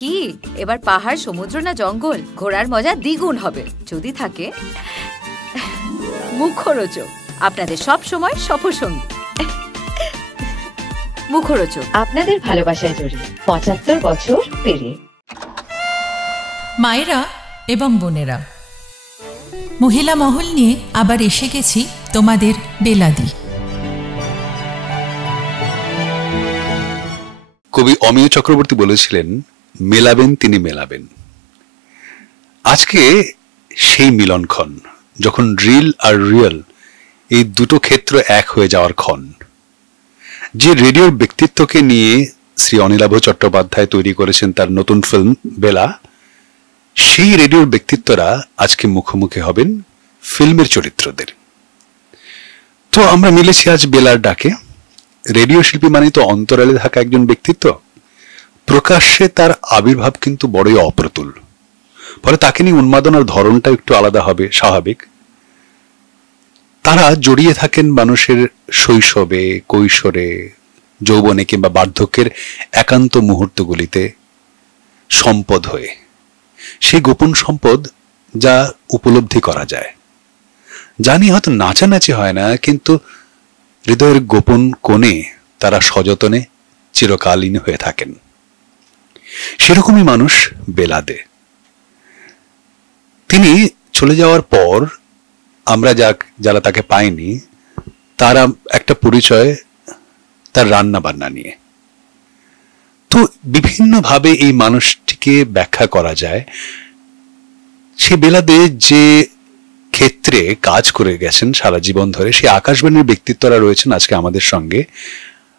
কি এবার পাহাড়, সমুদ্র না জঙ্গল, ঘোরার মজা দ্বিগুণ হবে যদি থাকে মুখরোচক, আপনাদের সব সময় সফরসঙ্গী। মুখরোচক, আপনাদের ভালোবাসায় জড়িয়ে ৭৫ বছর পেরিয়ে। মায়েরা এবং বোনেরা, মহিলা মহল নিয়ে আবার এসে গেছি তোমাদের বেলাদি। কবি অমিয় চক্রবর্তী বলেছিলেন, মেলাবেন তিনি মেলাবেন। আজকে সেই মিলনক্ষণ, যখন রিল আর রিয়েল এই দুটো ক্ষেত্র এক হয়ে যাওয়ার ক্ষণ। যে রেডিওর ব্যক্তিত্বকে নিয়ে শ্রী অনিলাভ চট্টোপাধ্যায় তৈরি করেছেন তার নতুন ফিল্ম বেলা, সেই রেডিওর ব্যক্তিত্বরা আজকে মুখোমুখি হবেন ফিল্মের চরিত্রদের। তো আমরা মিলেছি আজ বেলার ডাকে। রেডিও শিল্পী মানে তো অন্তরালে থাকা একজন ব্যক্তিত্ব, প্রকাশ্যে তার আবির্ভাব কিন্তু বড়ই অপ্রতুল, ফলে তাকে নিয়ে উন্মাদনার ধরনটা একটু আলাদা হবে, স্বাভাবিক। তারা জড়িয়ে থাকেন মানুষের শৈশবে, কৈশোরে, যৌবনে কিংবা বার্ধক্যের একান্ত মুহূর্তগুলিতে সম্পদ হয়ে, সেই গোপন সম্পদ যা উপলব্ধি করা যায়, জানি হয়তো নাচানাচি হয় না, কিন্তু হৃদয়ের গোপন কোণে তারা সযতনে চিরকালীন হয়ে থাকেন। সেরকমই মানুষ বেলা দে। তিনি চলে যাওয়ার পর আমরা যারা তাকে পাইনি, তারা একটা পরিচয় তার রান্না বান্না নিয়ে। তো বিভিন্নভাবে এই মানুষটিকে ব্যাখ্যা করা যায়। সে বেলা দে যে ক্ষেত্রে কাজ করে গেছেন সারা জীবন ধরে, সেই আকাশবাণীর ব্যক্তিত্বরা রয়েছেন আজকে আমাদের সঙ্গে।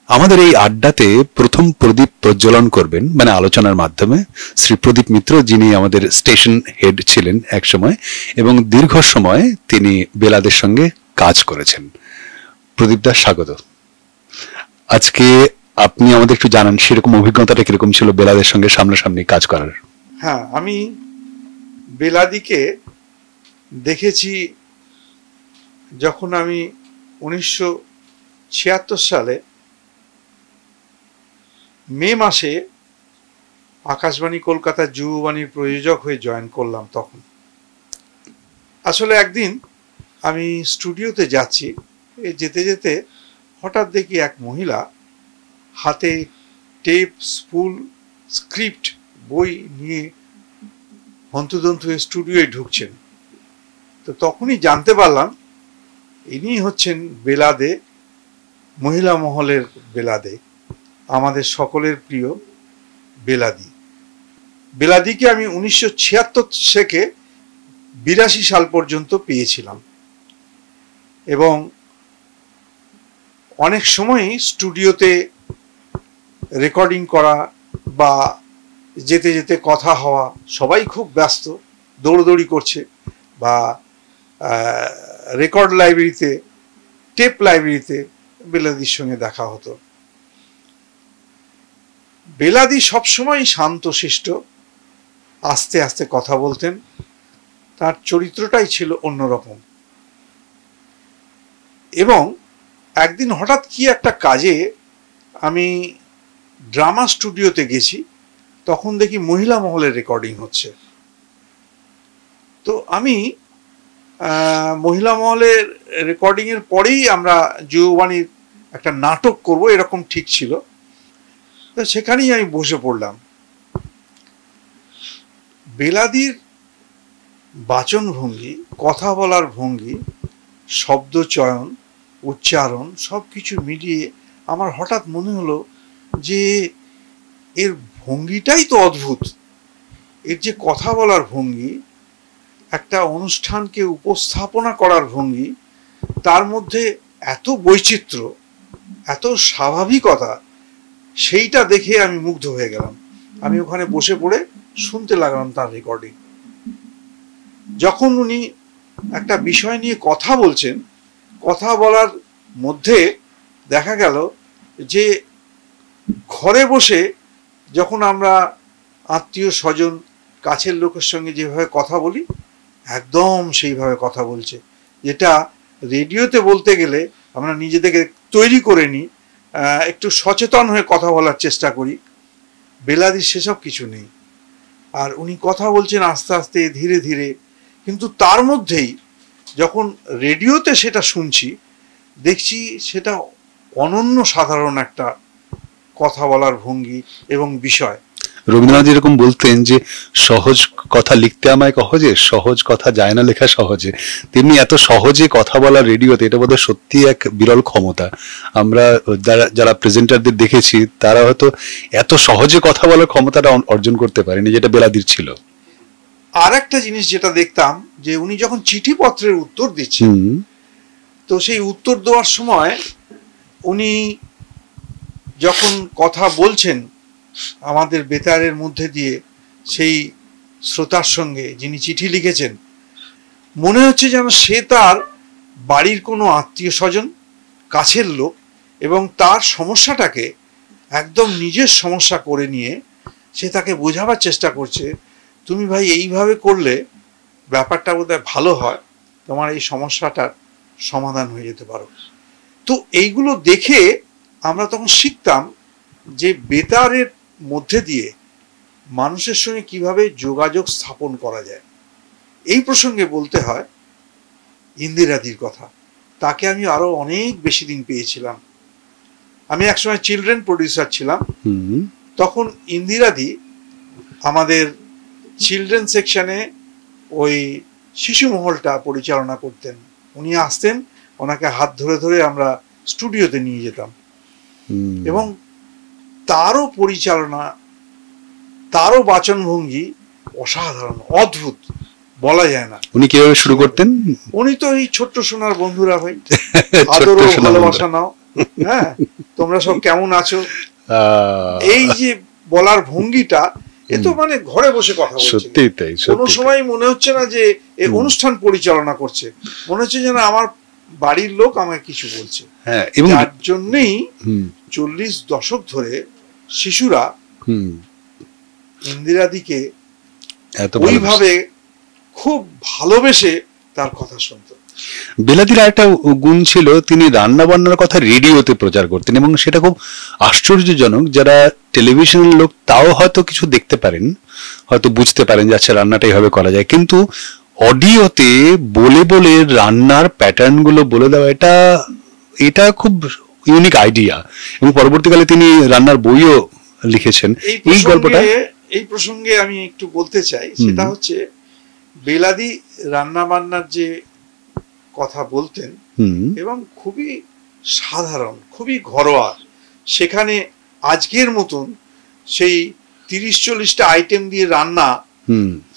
আমাদের এই আড্ডাতে প্রথম প্রদীপ প্রজ্বলন করবেন, মানে আলোচনার মাধ্যমে, শ্রী প্রদীপ মিত্র, যিনি আমাদের স্টেশন হেড ছিলেন এক সময় এবং দীর্ঘ সময় তিনি বেলাদের সঙ্গে কাজ করেছেন। প্রদীপ দা, স্বাগত। আজকে আপনি আমাদের একটু জানান সেরকম অভিজ্ঞতাটা কিরকম ছিল বেলাদের সঙ্গে সামনাসামনি কাজ করার। হ্যাঁ, আমি বেলাদিকে দেখেছি যখন আমি 1976 সালে মে মাসে আকাশবাণী কলকাতার যুববাণীর প্রযোজক হয়ে জয়েন করলাম। তখন আসলে একদিন আমি স্টুডিওতে যাচ্ছি, যেতে যেতে হঠাৎ দেখি এক মহিলা হাতে টেপ, স্পুল, স্ক্রিপ্ট, বই নিয়ে হন্তদন্ত হয়ে স্টুডিওয়ে ঢুকছেন। তো তখনই জানতে পারলাম ইনি হচ্ছেন বেলাদে, মহিলা মহলের বেলাদে, আমাদের সকলের প্রিয় বেলাদি। বেলাদিকে আমি 1976 থেকে 82 সাল পর্যন্ত পেয়েছিলাম এবং অনেক সময়ই স্টুডিওতে রেকর্ডিং করা বা যেতে যেতে কথা হওয়া, সবাই খুব ব্যস্ত, দৌড়দৌড়ি করছে, বা রেকর্ড লাইব্রেরিতে, টেপ লাইব্রেরিতে বেলাদির সঙ্গে দেখা হতো। বেলাদি সবসময় শান্তশিষ্ট, আস্তে আস্তে কথা বলতেন, তার চরিত্রটাই ছিল অন্যরকম। এবং একদিন হঠাৎ কি একটা কাজে আমি ড্রামা স্টুডিওতে গেছি, তখন দেখি মহিলা মহলের রেকর্ডিং হচ্ছে। তো আমি মহিলা মহলের রেকর্ডিংয়ের পরেই আমরা যুববাণীর একটা নাটক করব এরকম ঠিক ছিল। তো সেখানেই আমি বসে পড়লাম। বেলাদির বাচনভঙ্গি, কথা বলার ভঙ্গি, শব্দ চয়ন, উচ্চারণ সব কিছু মিলিয়ে আমার হঠাৎ মনে হলো যে এর ভঙ্গিটাই তো অদ্ভুত। এর যে কথা বলার ভঙ্গি, একটা অনুষ্ঠানকে উপস্থাপনা করার ভঙ্গি, তার মধ্যে এত বৈচিত্র্য, এত স্বাভাবিকতা, সেইটা দেখে আমি মুগ্ধ হয়ে গেলাম। আমি ওখানে বসে পড়ে শুনতে লাগলাম তার রেকর্ডিং। যখন উনি একটা বিষয় নিয়ে কথা বলছেন, কথা বলার মধ্যে দেখা গেল যে ঘরে বসে যখন আমরা আত্মীয় স্বজন, কাছের লোকের সঙ্গে যেভাবে কথা বলি, একদম সেইভাবে কথা বলছে, যেটা রেডিওতে বলতে গেলে আমরা নিজেদেরকে তৈরি করে নিই, একটু সচেতন হয়ে কথা বলার চেষ্টা করি। বেলাদির সেসব কিছু নেই। আর উনি কথা বলছেন আস্তে আস্তে ধীরে ধীরে, কিন্তু তার মধ্যেই যখন রেডিওতে সেটা শুনছি দেখছি সেটা অনন্য সাধারণ একটা কথা বলার ভঙ্গি এবং বিষয়। রবীন্দ্রনাথ যেরকম বলতেন যে সহজ কথা লিখতে আমায় সহজে, সহজ কথা যায় না লেখা সহজে, তেমনি এত সহজে কথা বলা রেডিওতে, এটা বোধহয় সত্যি এক বিরল ক্ষমতা। আমরা যারা প্রেজেন্টারদের দেখেছি তারা হয়তো এত সহজে কথা বলার ক্ষমতাটা অর্জন করতে পারেনি, যেটা বেলাদির ছিল। আর একটা জিনিস যেটা দেখতাম যে উনি যখন চিঠিপত্রের উত্তর দিচ্ছেন, তো সেই উত্তর দেওয়ার সময় উনি যখন কথা বলছেন আমাদের বেতারের মধ্যে দিয়ে সেই শ্রোতার সঙ্গে যিনি চিঠি লিখেছেন, মনে হচ্ছে যেন সে তার বাড়ির কোনো আত্মীয় স্বজন, কাছের লোক, এবং তার সমস্যাটাকে একদম নিজের সমস্যা করে নিয়ে সে তাকে বোঝাবার চেষ্টা করছে, তুমি ভাই এইভাবে করলে ব্যাপারটা বোধহয় ভালো হয়, তোমার এই সমস্যাটার সমাধান হয়ে যেতে পারো। তো এইগুলো দেখে আমরা তখন শিখতাম যে বেতারের মধ্যে দিয়ে মানুষের সঙ্গে কিভাবে যোগাযোগ স্থাপন করা যায়। এই প্রসঙ্গে বলতে হয় ইন্দিরাদির কথা। তাকে আমি আরো অনেক বেশি দিন পেয়েছিলাম। আমি একসময় চিলড্রেন প্রডিউসার ছিলাম, তখন ইন্দিরাদি আমাদের চিলড্রেন সেকশনে ওই শিশু মহলটা পরিচালনা করতেন। উনি আসতেন, ওনাকে হাত ধরে ধরে আমরা স্টুডিওতে নিয়ে যেতাম, এবং তারও পরিচালনা, তারও বাচনভঙ্গি অসাধারণ, অদ্ভুত, বলা যায় না। উনি কিভাবে শুরু করতেন? উনি তো এই ছোট্ট সোনার বন্ধুরা ভাই, আদর ও ভালোবাসা নাও, হ্যাঁ তোমরা সব কেমন আছো, এই যে বলার ভঙ্গিটা, এ তো মানে ঘরে বসে কথা বলছে। সত্যিই তাই। কোনো সময় মনে হচ্ছে না যে এই অনুষ্ঠান পরিচালনা করছে, মনে হচ্ছে যেন আমার বাড়ির লোক আমাকে কিছু বলছে। হ্যাঁ, এবং তার জন্যই 40 দশক ধরে শিশুরা ইন্দিরাদিকে ওইভাবে খুব ভালোবেসে তার কথা শুনত। বেলাদির আরেকটা গুণ ছিল, তিনি রান্না বান্নার কথা রেডিওতে প্রচার করতেন, এবং সেটা খুব আশ্চর্যজনক। যারা টেলিভিশনের লোক তাও হয়তো কিছু দেখতে পারেন, হয়তো বুঝতে পারেন যে আচ্ছা রান্নাটা এইভাবে করা যায়, কিন্তু অডিওতে বলে বলে রান্নার প্যাটার্ন গুলো বলে দেওয়া, এটা খুব ইউনিক আইডিয়া। এবং পরবর্তীকালে তিনি রান্নার বইও লিখেছেন। এই গল্পটা, এই প্রসঙ্গে আমি একটু বলতে চাই, সেটা হচ্ছে বেলাদি রান্না বান্নার যে কথা বলতেন, এবং খুবই সাধারণ, খুবই ঘরোয়া। সেখানে আজকের মতন সেই 30-40টা আইটেম দিয়ে রান্না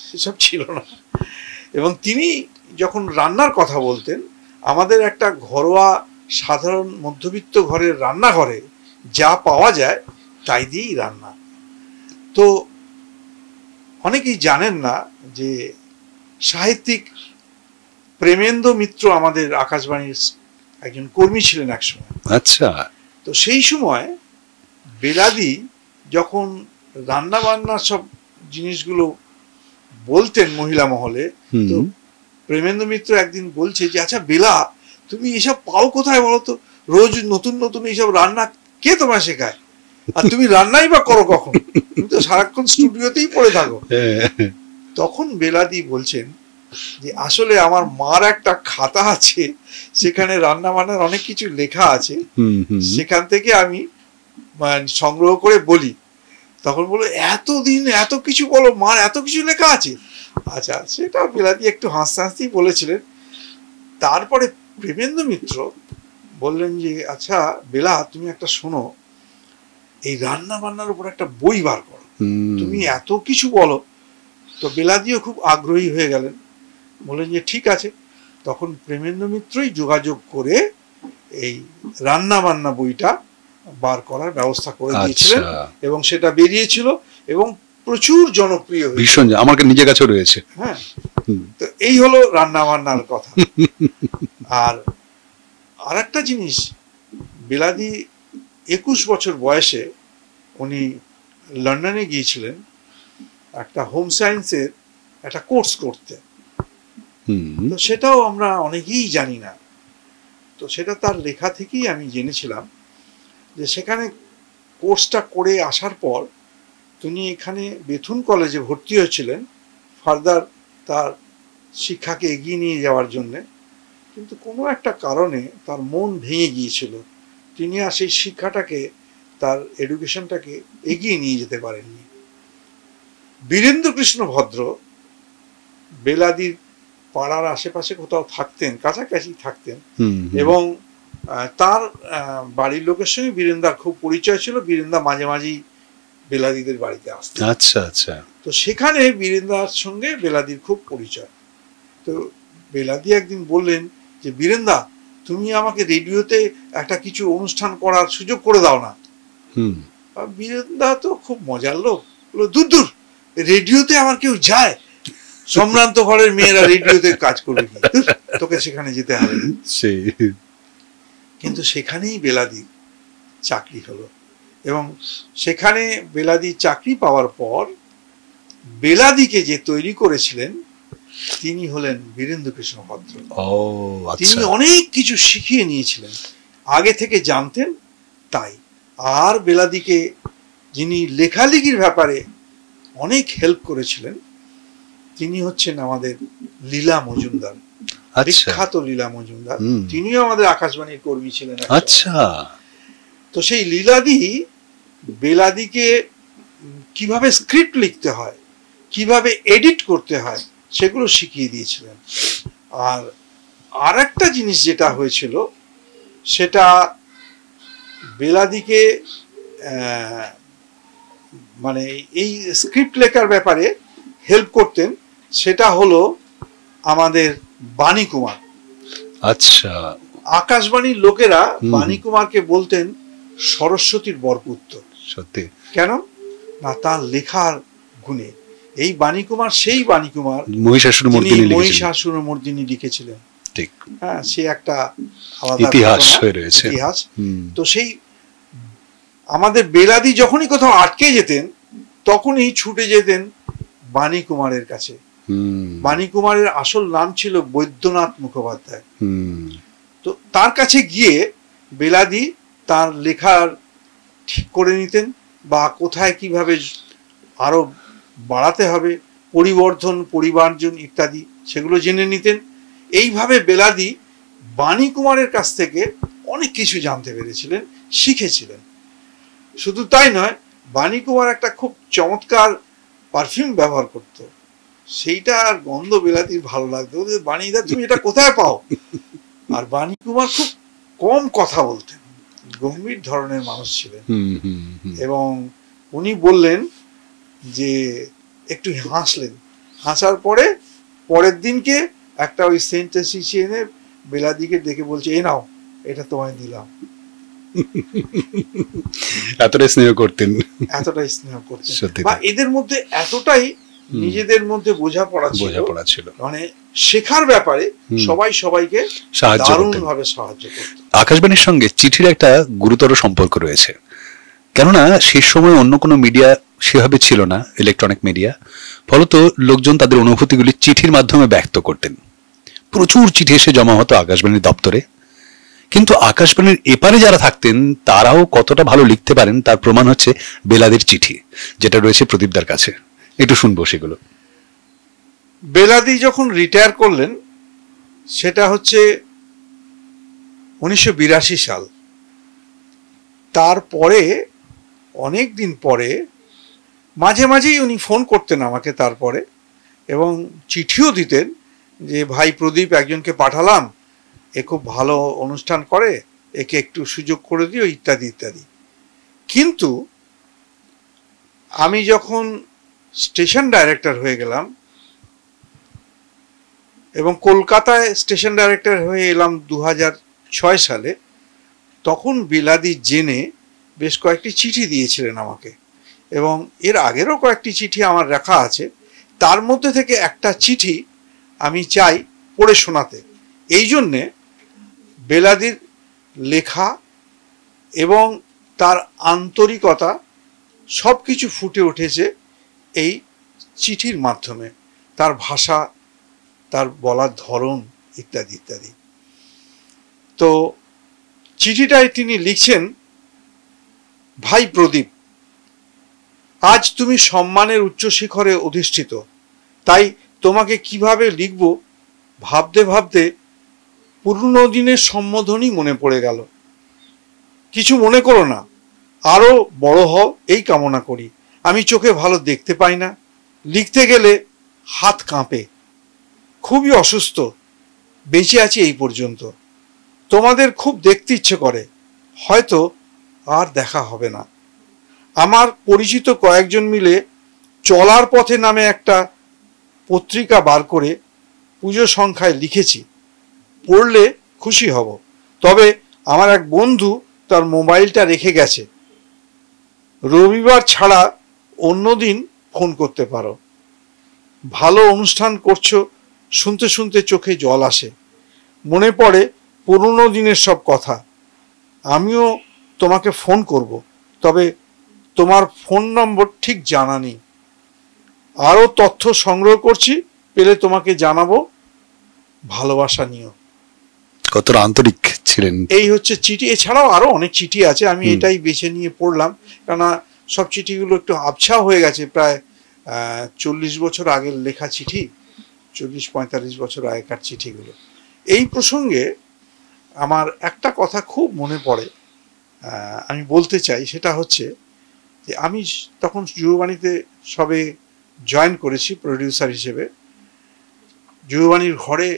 সেসব ছিল না। এবং তিনি যখন রান্নার কথা বলতেন, আমাদের একটা ঘরোয়া সাধারণ মধ্যবিত্ত ঘরের রান্নাঘরে যা পাওয়া যায় তাই দিয়েই রান্না। তো অনেকেই জানেন না যে সাহিত্যিক প্রেমেন্দ্র মিত্র আমাদের আকাশবাণীর একজন কর্মী ছিলেন একসময়। আচ্ছা। তো সেই সময় বেলাদি যখন রান্না বান্নার সব জিনিসগুলো বলতেন মহিলা মহলে, তো প্রেমেন্দ্র মিত্র একদিন বলছে যে আচ্ছা বেলা, তুমি এসব পাও কোথায় বলো তো, রোজ নতুন নতুন এইসব রান্না কে তোমায় শেখায়, আর তুমি রান্নাই বা করো কখন, তুমি তো সারাক্ষণ স্টুডিওতেই পড়ে থাকো। তখন বেলাদি বলছেন যে আসলে আমার মার একটা খাতা আছে, সেখানে রান্না বান্নার অনেক কিছু লেখা আছে, সেখান থেকে আমি সংগ্রহ করে বলি। তখন বলো এতদিন এত কিছু বলো, মার এত কিছু লেখা আছে। আচ্ছা, সেটা বেলাদি একটু হাসতে হাসতেই বলেছিলেন। তারপরে প্রেমেন্দ্র মিত্র বললেন যে আচ্ছা বেলা, তুমি একটা শোনো, এই রান্না বান্নার উপর একটা বই বার করো, তুমি এত কিছু বলো। তো বেলাদিও খুব আগ্রহী হয়ে গেলেন, বললেন যে ঠিক আছে। তখন প্রেমেন্দ্র মিত্রই যোগাযোগ করে এই রান্না বান্না বইটা বার করার ব্যবস্থা করে দিয়েছিলেন, এবং সেটা বেরিয়েছিল এবং প্রচুর জনপ্রিয়, ভীষণ, আমার নিজের কাছে রয়েছে। হ্যাঁ, তো এই হলো রান্না বান্নার কথা। আর একটা জিনিস, বেলাদি 21 বছর বয়সে উনি লন্ডনে গিয়েছিলেন একটা হোম সায়েন্সের একটা কোর্স করতে। তো সেটাও আমরা অনেকেই জানি না। তো সেটা তার লেখা থেকেই আমি জেনেছিলাম যে সেখানে কোর্সটা করে আসার পর তিনি এখানে বেথুন কলেজে ভর্তি হয়েছিলেন ফার্দার তার শিক্ষাকে এগিয়ে নিয়ে যাওয়ার জন্য, কিন্তু কোনো একটা কারণে তার মন ভেঙে গিয়েছিল, তিনি আর সেই শিক্ষাটাকে, তার এডুকেশনটাকে এগিয়ে নিয়ে যেতে পারেননি। বীরেন্দ্রকৃষ্ণ ভদ্র বেলাদির পাড়ার আশেপাশে কোথাও থাকতেন, কাছাকাছি থাকতেন, এবং তার বাড়ির লোকের সঙ্গে বীরেন্দার খুব পরিচয় ছিল। বীরেন্দা মাঝে মাঝেই বেলাদিদের বাড়িতে আসতেন। আচ্ছা আচ্ছা। তো সেখানে বীরেন্দার সঙ্গে বেলাদির খুব পরিচয়। তো বেলাদি একদিন বললেন যে, বীরেন্দা, তুমি আমাকে রেডিওতে একটা কিছু অনুষ্ঠান করার সুযোগ করে দাও না। বীরেন্দা তো খুব মজার লোক, বললো, দূর দূর, রেডিওতে আমার কেউ যায়? সম্ভ্রান্ত ঘরের মেয়েরা রেডিওতে কাজ করবে কি, তোকে সেখানে যেতে হবে। কিন্তু সেখানেই বেলাদির চাকরি হলো, এবং সেখানে বেলাদি চাকরি পাওয়ার পর বেলাদিকে যে তৈরি করেছিলেন তিনি হলেন বীরেন্দ্রকৃষ্ণ ভদ্র। তিনি অনেক কিছু শিখিয়ে নিয়েছিলেন, আগে থেকে জানতেন তাই। আর বেলাদিকে যিনি লেখালেখির ব্যাপারে অনেক হেল্প করেছিলেন তিনি হচ্ছেন আমাদের লীলা মজুমদার, বিখ্যাত লীলা মজুমদার। তিনিও আমাদের আকাশবাণীর কর্মী ছিলেন। আচ্ছা। তো সেই লীলাদি বেলাদিকে কিভাবে স্ক্রিপ্ট লিখতে হয়, কিভাবে এডিট করতে হয়, সেগুলো শিখিয়ে দিয়েছিলেন। আর একটা জিনিস যেটা হয়েছিল, সেটা বেলাদিকে মানে এই স্ক্রিপ্ট লেখার ব্যাপারে হেল্প করতেন, সেটা হলো আমাদের বাণী কুমার। আচ্ছা। আকাশবাণীর লোকেরা বাণী কুমারকে বলতেন সরস্বতীর বরপুত্র। সত্যি? কেন না, তার লেখার গুণে। এই বাণী কুমার সেই বাণী কুমার মহিষাসুরমর্দিনী লিখেছিলেন। ঠিক। হ্যাঁ, সে একটা ইতিহাস হয়ে রয়েছে। ইতিহাস। তো সেই আমাদের বেলাদি যখনই কোথাও আটকে যেতেন তখনই ছুটে যেতেন বাণী কুমারের কাছে। বাণী কুমারের আসল নাম ছিল বৈদ্যনাথ মুখোপাধ্যায়। তো তার কাছে গিয়ে বেলাদি তার লেখার ঠিক করে নিতেন, বা কোথায় কিভাবে আরো বাড়াতে হবে, পরিবর্ধন, পরিমার্জন ইত্যাদি সেগুলো জেনে নিতেন। এইভাবে বেলাদি বাণী কুমারের কাছ থেকে অনেক কিছু জানতে পেরেছিলেন, শিখেছিলেন। শুধু তাই নয়, বাণী কুমার একটা খুব চমৎকার পারফিউম ব্যবহার করত, সেইটা আর গন্ধ বেলাদির ভালো লাগতো। বাণীদা, তুমি এটা কোথায় পাও? আর বাণী কুমার খুব কম কথা বলতেন, গম্ভীর ধরনের মানুষ ছিলেন, এবং উনি বললেন যে একটু হাসলেন, হাসার পরে পরের দিনকে একটা ওই সেন্টেন্স এনে বেলাদিকে ডেকে বলছে, এই নাও, এটা তোমায় দিলাম। এতটাই স্নেহ করতেন, এতটাই স্নেহ করতেন, বা এদের মধ্যে এতটাই নিজেদের মধ্যে বোঝাপড়া ছিল, মানে শেখার ব্যাপারে সবাই সবাইকে দারুণভাবে সাহায্য করত। আকাশবাণীর সঙ্গে চিঠির একটা গুরুতর সম্পর্ক রয়েছে, কেননা সেই সময় অন্য কোনো মিডিয়া সেভাবে ছিল না, ইলেকট্রনিক মিডিয়া। ফলত লোকজন তাদের অনুভূতিগুলি চিঠির মাধ্যমে ব্যক্ত করতেন। প্রচুর চিঠি এসে জমা হতো আকাশবাণীর দপ্তরে, কিন্তু আকাশবাণীর এপারে যারা থাকতেন তারাও কতটা ভালো লিখতে পারেন তার প্রমাণ হচ্ছে বেলাদির চিঠি, যেটা রয়েছে প্রদীপদার কাছে। একটু শুনবো সেগুলো। বেলাদি যখন রিটায়ার করলেন সেটা হচ্ছে 1982 সাল। তারপরে অনেক দিন পরে মাঝে মাঝেই উনি ফোন করতেন আমাকে তারপরে, এবং চিঠিও দিতেন যে, ভাই প্রদীপ, একজনকে পাঠালাম, এ খুব ভালো অনুষ্ঠান করে, একে একটু সুযোগ করে দিও, ইত্যাদি ইত্যাদি। কিন্তু আমি যখন স্টেশন ডাইরেক্টর হয়ে গেলাম এবং কলকাতায় স্টেশন ডাইরেক্টর হয়ে এলাম 2006 সালে, তখন বেলাদি জেনে বেশ কয়েকটি চিঠি দিয়েছিলেন আমাকে, এবং এর আগেরও কয়েকটি চিঠি আমার রাখা আছে। তার মধ্যে থেকে একটা চিঠি আমি চাই পড়ে শোনাতে। এই জন্যে বেলাদির লেখা এবং তার আন্তরিকতা সব কিছু ফুটে উঠেছে এই চিঠির মাধ্যমে, তার ভাষা, তার বলার ধরন ইত্যাদি ইত্যাদি। তো চিঠিটায় তিনি লিখছেন, ভাই প্রদীপ, আজ তুমি সম্মানের উচ্চ শিখরে অধিষ্ঠিত, তাই তোমাকে কিভাবে লিখব ভাবতে ভাবতে পুরনো দিনের সম্বোধনই মনে পড়ে গেল। কিছু মনে করো না, আরো বড় হও এই কামনা করি। আমি চোখে ভালো দেখতে পাই না, লিখতে গেলে হাত কাঁপে, খুবই অসুস্থ, বেঁচে আছি এই পর্যন্ত। তোমাদের খুব দেখতে ইচ্ছে করে, হয়তো আর দেখা হবে না। আমার পরিচিত কয়েকজন মিলে চলার পথে নামে একটা পত্রিকা বার করে পুজো সংখ্যায় লিখেছি, পড়লে খুশি হব। তবে আমার এক বন্ধু তার মোবাইলটা রেখে গেছে, রবিবার ছাড়া অন্য দিন ফোন করতে পারো। ভালো অনুষ্ঠান করছো, শুনতে শুনতে চোখে জল আসে, মনে পড়ে পুরনো দিনের সব কথা। আমিও তোমাকে ফোন করব, তবে তোমার ফোন নম্বর ঠিক জানা নেই। আরও তথ্য সংগ্রহ করছি, পেলে তোমাকে জানাবো। ভালোবাসা নিও। কতটা আন্তরিক ছিলেন। এই হচ্ছে চিঠি। এছাড়াও আরো অনেক চিঠি আছে, আমি এটাই বেছে নিয়ে পড়লাম, কেননা সব চিঠিগুলো একটু আবছা হয়ে গেছে। প্রায় 40 বছর আগের লেখা চিঠি, 40-45 বছর আগেকার চিঠিগুলো। এই প্রসঙ্গে আমার একটা কথা খুব মনে পড়ে, আমি বলতে চাই। সেটা হচ্ছে যে আমি তখন যুববাণীতে সবে জয়েন করেছি প্রডিউসার হিসেবে। যুববাণীর ঘরে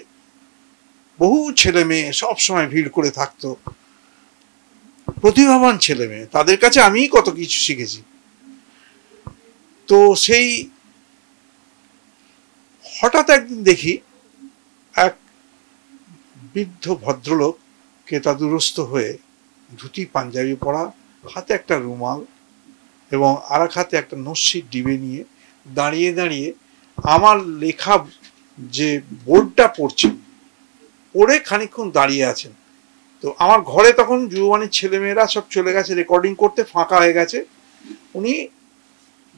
বহু ছেলে মেয়ে সব সময় ভিড় করে থাকতো, প্রতিভাবান ছেলে মেয়ে, তাদের কাছে আমি কত কিছু শিখেছি। তো সেই হঠাৎ একদিন দেখি এক বৃদ্ধ ভদ্রলোক কেতাদুরস্ত হয়ে, ধুতি পাঞ্জাবি পরা, হাতে একটা রুমাল এবং আর এক হাতে একটা নস্যির ডিবে নিয়ে দাঁড়িয়ে দাঁড়িয়ে আমার লেখা যে বোর্ডটা পড়ছেন, পড়ে খানিকক্ষণ দাঁড়িয়ে আছেন। তো আমার ঘরে তখন যুববাণীর ছেলেমেয়েরা সব চলে গেছে রেকর্ডিং করতে, ফাঁকা হয়ে গেছে। উনি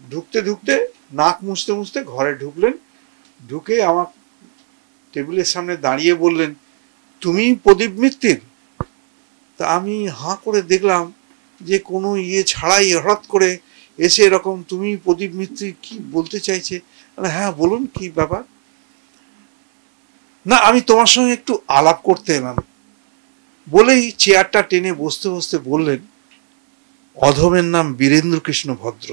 ঢুকতে ঢুকতে, নাক মুছতে মুছতে ঘরে ঢুকলেন। ঢুকে আমার টেবিলের সামনে দাঁড়িয়ে বললেন, তুমি প্রদীপ মিত্তির? তা আমি হাঁ করে দেখলাম যে কোনো ছাড়াই হঠাৎ করে এসে এরকম, তুমি প্রদীপ মিত্তির, কি বলতে চাইছে? হ্যাঁ বলুন, কি ব্যাপার? না, আমি তোমার সঙ্গে একটু আলাপ করতে এলাম। বলেই চেয়ারটা টেনে বসতে বসতে বললেন, অধমের নাম বীরেন্দ্র কৃষ্ণ ভদ্র।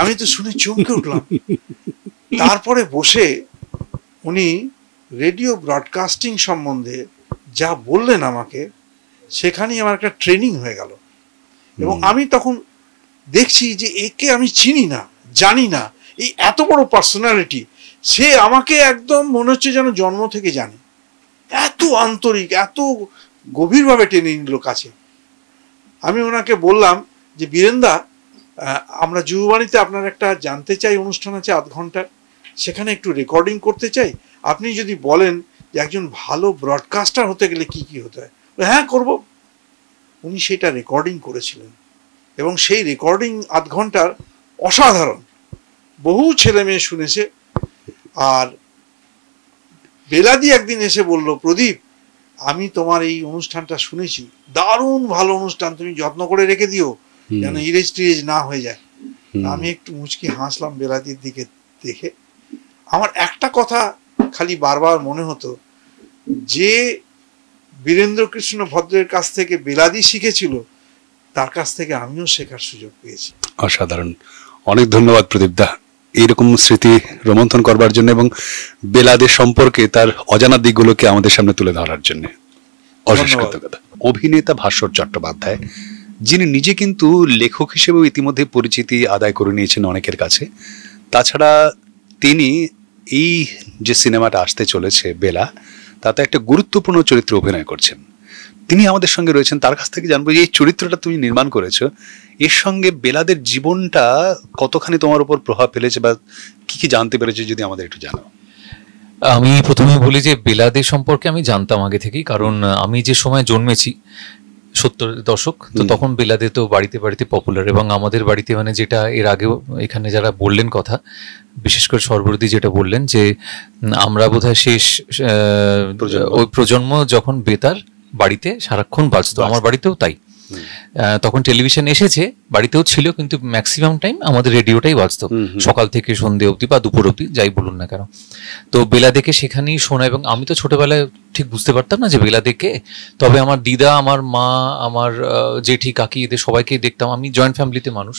আমি তো শুনে চমকে উঠলাম। তারপরে বসে উনি রেডিও ব্রডকাস্টিং সম্বন্ধে যা বললেন আমাকে, সেখানেই আমার একটা ট্রেনিং হয়ে গেল। এবং আমি তখন দেখছি যে একে আমি চিনি না, জানি না, এই এত বড় পার্সোনালিটি, সে আমাকে একদম মনে হচ্ছে যেন জন্ম থেকে জানে। এত আন্তরিক, এত গভীরভাবে টেনে নিল কাছে। আমি ওনাকে বললাম যে, বীরেন্দা, আমরা যুববাণীতে আপনার একটা জানতে চাই অনুষ্ঠান আছে আধ ঘন্টার, সেখানে একটু রেকর্ডিং করতে চাই। আপনি যদি বলেন যে একজন ভালো ব্রডকাস্টার হতে গেলে কি কি হতে হয়। হ্যাঁ করব। উনি সেটা রেকর্ডিং করেছিলেন এবং সেই রেকর্ডিং আধ ঘন্টার অসাধারণ, বহু ছেলে মেয়ে শুনেছে। আর বেলাদি একদিন এসে বলল, প্রদীপ, আমি তোমার এই অনুষ্ঠানটা শুনেছি, দারুণ ভালো অনুষ্ঠান, তুমি যত্ন করে রেখে দিও যেন ইরেজ টিরেজ না হয়ে যায়। আমি একটু মুচকি হাসলাম বেলাদির দিকে দেখে। আমার একটা কথা খালি বারবার মনে হতো, যে বীরেন্দ্র কৃষ্ণ ভদ্রের কাছ থেকে বেলাদি শিখেছিল, তার কাছ থেকে আমিও শেখার সুযোগ পেয়েছি। অসাধারণ। অনেক ধন্যবাদ প্রদীপ দা, এইরকম স্মৃতি রোমন্থন করবার জন্য এবং বেলাদের সম্পর্কে তার অজানা দিকগুলোকে আমাদের সামনে তুলে ধরার জন্য অশেষ কৃতজ্ঞতা। অভিনেতা ভাস্বর চট্টোপাধ্যায়, যিনি নিজে কিন্তু লেখক হিসেবেও ইতিমধ্যে পরিচিতি আদায় করে নিয়েছেন অনেকের কাছে। তাছাড়া তিনি এই যে সিনেমাটা আসতে চলেছে বেলা, তাতে একটা গুরুত্বপূর্ণ চরিত্রে অভিনয় করছেন। তিনি আমাদের সঙ্গে রয়েছেন। তার কাছ থেকে জানবো যে এই চরিত্রটা তুমি নির্মাণ করেছো, এর সঙ্গে বেলাদের জীবনটা কতখানি তোমার উপর প্রভাব ফেলেছে বা কি কি জানতে পেরেছে, যদি আমাদের একটু জানাও। আমি প্রথমে বলি যে বেলাদের সম্পর্কে আমি জানতাম আগে থেকেই, কারণ আমি যে সময় জন্মেছি 70 দশক, তো তখন বেলাদে তো বাড়িতে বাড়িতে পপুলার। এবং আমাদের বাড়িতে মানে যেটা এর আগেও এখানে যারা বললেন কথা, বিশেষ করে সর্বরদী যেটা বললেন যে আমরা বোধহয় শেষ ওই প্রজন্ম যখন বেতার বাড়িতে সারাক্ষণ বাজতো, আমার বাড়িতেও তাই। তখন টেলিভিশন এসেছে, বাড়িতেও ছিল, কিন্তু ম্যাক্সিমাম টাইম আমাদের রেডিওটাই বাজতো, সকাল থেকে সন্ধে অবধি বা দুপুর অবধি, যাই বলুন না কেন। তো বেলা দেখে সেখানেই শোনা, এবং আমি তো ছোটবেলায় ঠিক বুঝতে পারতাম না যে বেলা দেখে, তবে আমার দিদা, আমার মা, আমার জেঠি, কাকি, এদের সবাইকেই দেখতাম। আমি জয়েন্ট ফ্যামিলিতে মানুষ,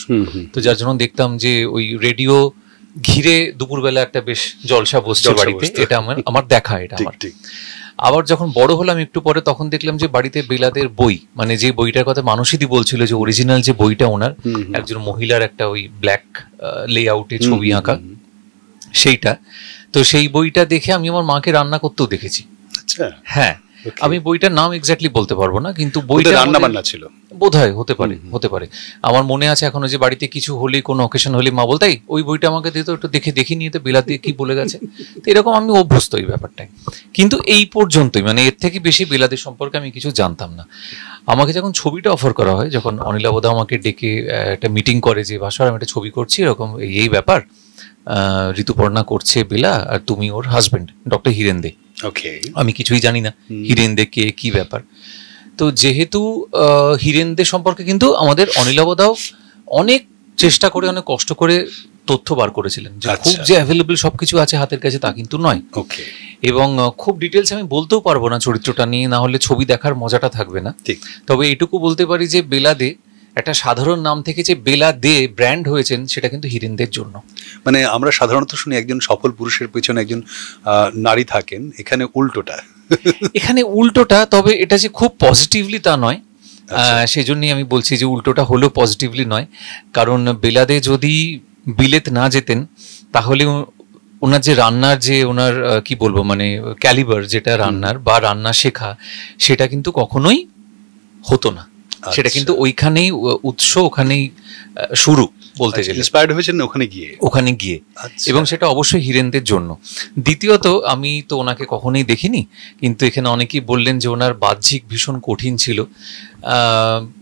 তো যার জন্য দেখতাম যে ওই রেডিও ঘিরে দুপুরবেলা একটা বেশ জলসা বসছে বাড়িতে, এটা আমার দেখা, এটা আমার। আবার যখন বড় হলাম একটু পরে, তখন দেখলাম যে বাড়িতে বেলাদের বই, মানে যে বইটার কথা মানুষই বলছিল যে অরিজিনাল যে বইটা ওনার, একজন মহিলার একটা ওই ব্ল্যাক লেআউটে ছবি আঁকা, সেইটা। তো সেই বইটা দেখে আমি আমার মাকে রান্না করতেও দেখেছি। হ্যাঁ, আমি বইটার নাম এক্স্যাক্টলি বলতে পারবো না, কিন্তু বইটা রান্না বান্না ছিল বোধহয়, হতে পারে। আমার মনে আছে এখনো যে বাড়িতে কিছু হলে, কোনো অকেশন হলে মা বলতাই ওই বইটা আমাকে দিত, একটু দেখে নিয়ে, তো বেলা দিয়ে কি বলে গেছে। তো এরকম আমি অভ্যস্ত এই ব্যাপারটাই, কিন্তু এই পর্যন্তই, মানে এর থেকে বেশি বেলাদের সম্পর্কে আমি কিছু জানতাম না। আমাকে যখন ছবিটা অফার করা হয়, যখন অনিলাবদা আমাকে ডেকে একটা মিটিং করে যে ভাস্কর আমি একটা ছবি করছি, এরকম এই ব্যাপার, ঋতুপর্ণা করছে বেলা, আর তুমি ওর হাজবেন্ড ডক্টর হিরেন দে। আমি কিছুই জানি না হিরেন দে কে, কি ব্যাপার। তো যেহেতু হিরেন দে সম্পর্কে কিন্তু আমাদের অনিলাবদাও অনেক চেষ্টা করে, অনেক কষ্ট করে তথ্য বার করেছিলেন, যে খুব যে অ্যাভেলেবল সবকিছু আছে হাতের কাছে তা কিন্তু নয়। এবং খুব ডিটেলস আমি বলতেও পারবো না চরিত্রটা নিয়ে, না হলে ছবি দেখার মজাটা থাকবে না। তবে এটুকু বলতে পারি যে বেলা দে একটা সাধারণ নাম থেকে যে বেলা দে ব্র্যান্ড হয়েছেন, সেটা কিন্তু হিরেনদের জন্য। মানে আমরা সাধারণত শুনি একজন সফল পুরুষের পেছনে একজন নারী থাকেন, এখানে উল্টোটা। তবে এটা যে খুব পজিটিভলি তা নয়, সেজন্যই আমি বলছি যে উল্টোটা হলো পজিটিভলি নয়। কারণ বেলা দে যদি বিলেত না যেতেন, তাহলে ওনার যে রান্নার যে ওনার কি বলবো, মানে ক্যালিবার যেটা রান্নার বা রান্না শেখা, সেটা কিন্তু কখনোই হতো না। সেটা কিন্তু ওইখানেই উৎস, ওখানেই শুরু বলতে গেলে, ইন্সপায়ার্ড হয়েছেন ওখানে গিয়ে, এবং সেটা অবশ্যই হিরেনদের জন্য। দ্বিতীয়ত, আমি তো ওনাকে কখনোই দেখিনি, কিন্তু এখানে অনেকেই বললেন যে ওনার বাহ্যিক ভীষণ কঠিন ছিল,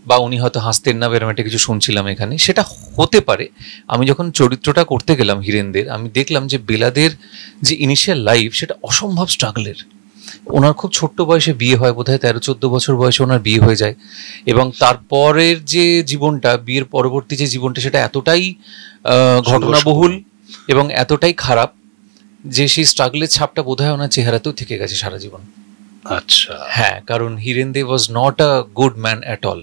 বা উনি হয়তো হাসতেন না, এরকম একটা কিছু শুনছিলাম এখানে। সেটা হতে পারে। আমি যখন চরিত্রটা করতে গেলাম হিরেনদের, আমি দেখলাম যে বেলাদের যে ইনিশিয়াল লাইফ, সেটা অসম্ভব স্ট্রাগলের। ওনার খুব ছোট্ট বয়সে বিয়ে হয়, বোধহয় 13-14 বছর বয়সে ওনার বিয়ে হয়ে যায়, এবং তারপরের যে জীবনটা, বিয়ের পরবর্তী যে জীবনটা, সেটা এতটাই ঘটনাবহুল এবং এতটাই খারাপ যে সেই স্ট্রাগলের ছাপটা বোধহয় ওনার চেহারাতেও থেকে গেছে সারা জীবন। আচ্ছা, হ্যাঁ, কারণ Hiren De was not a good man at all.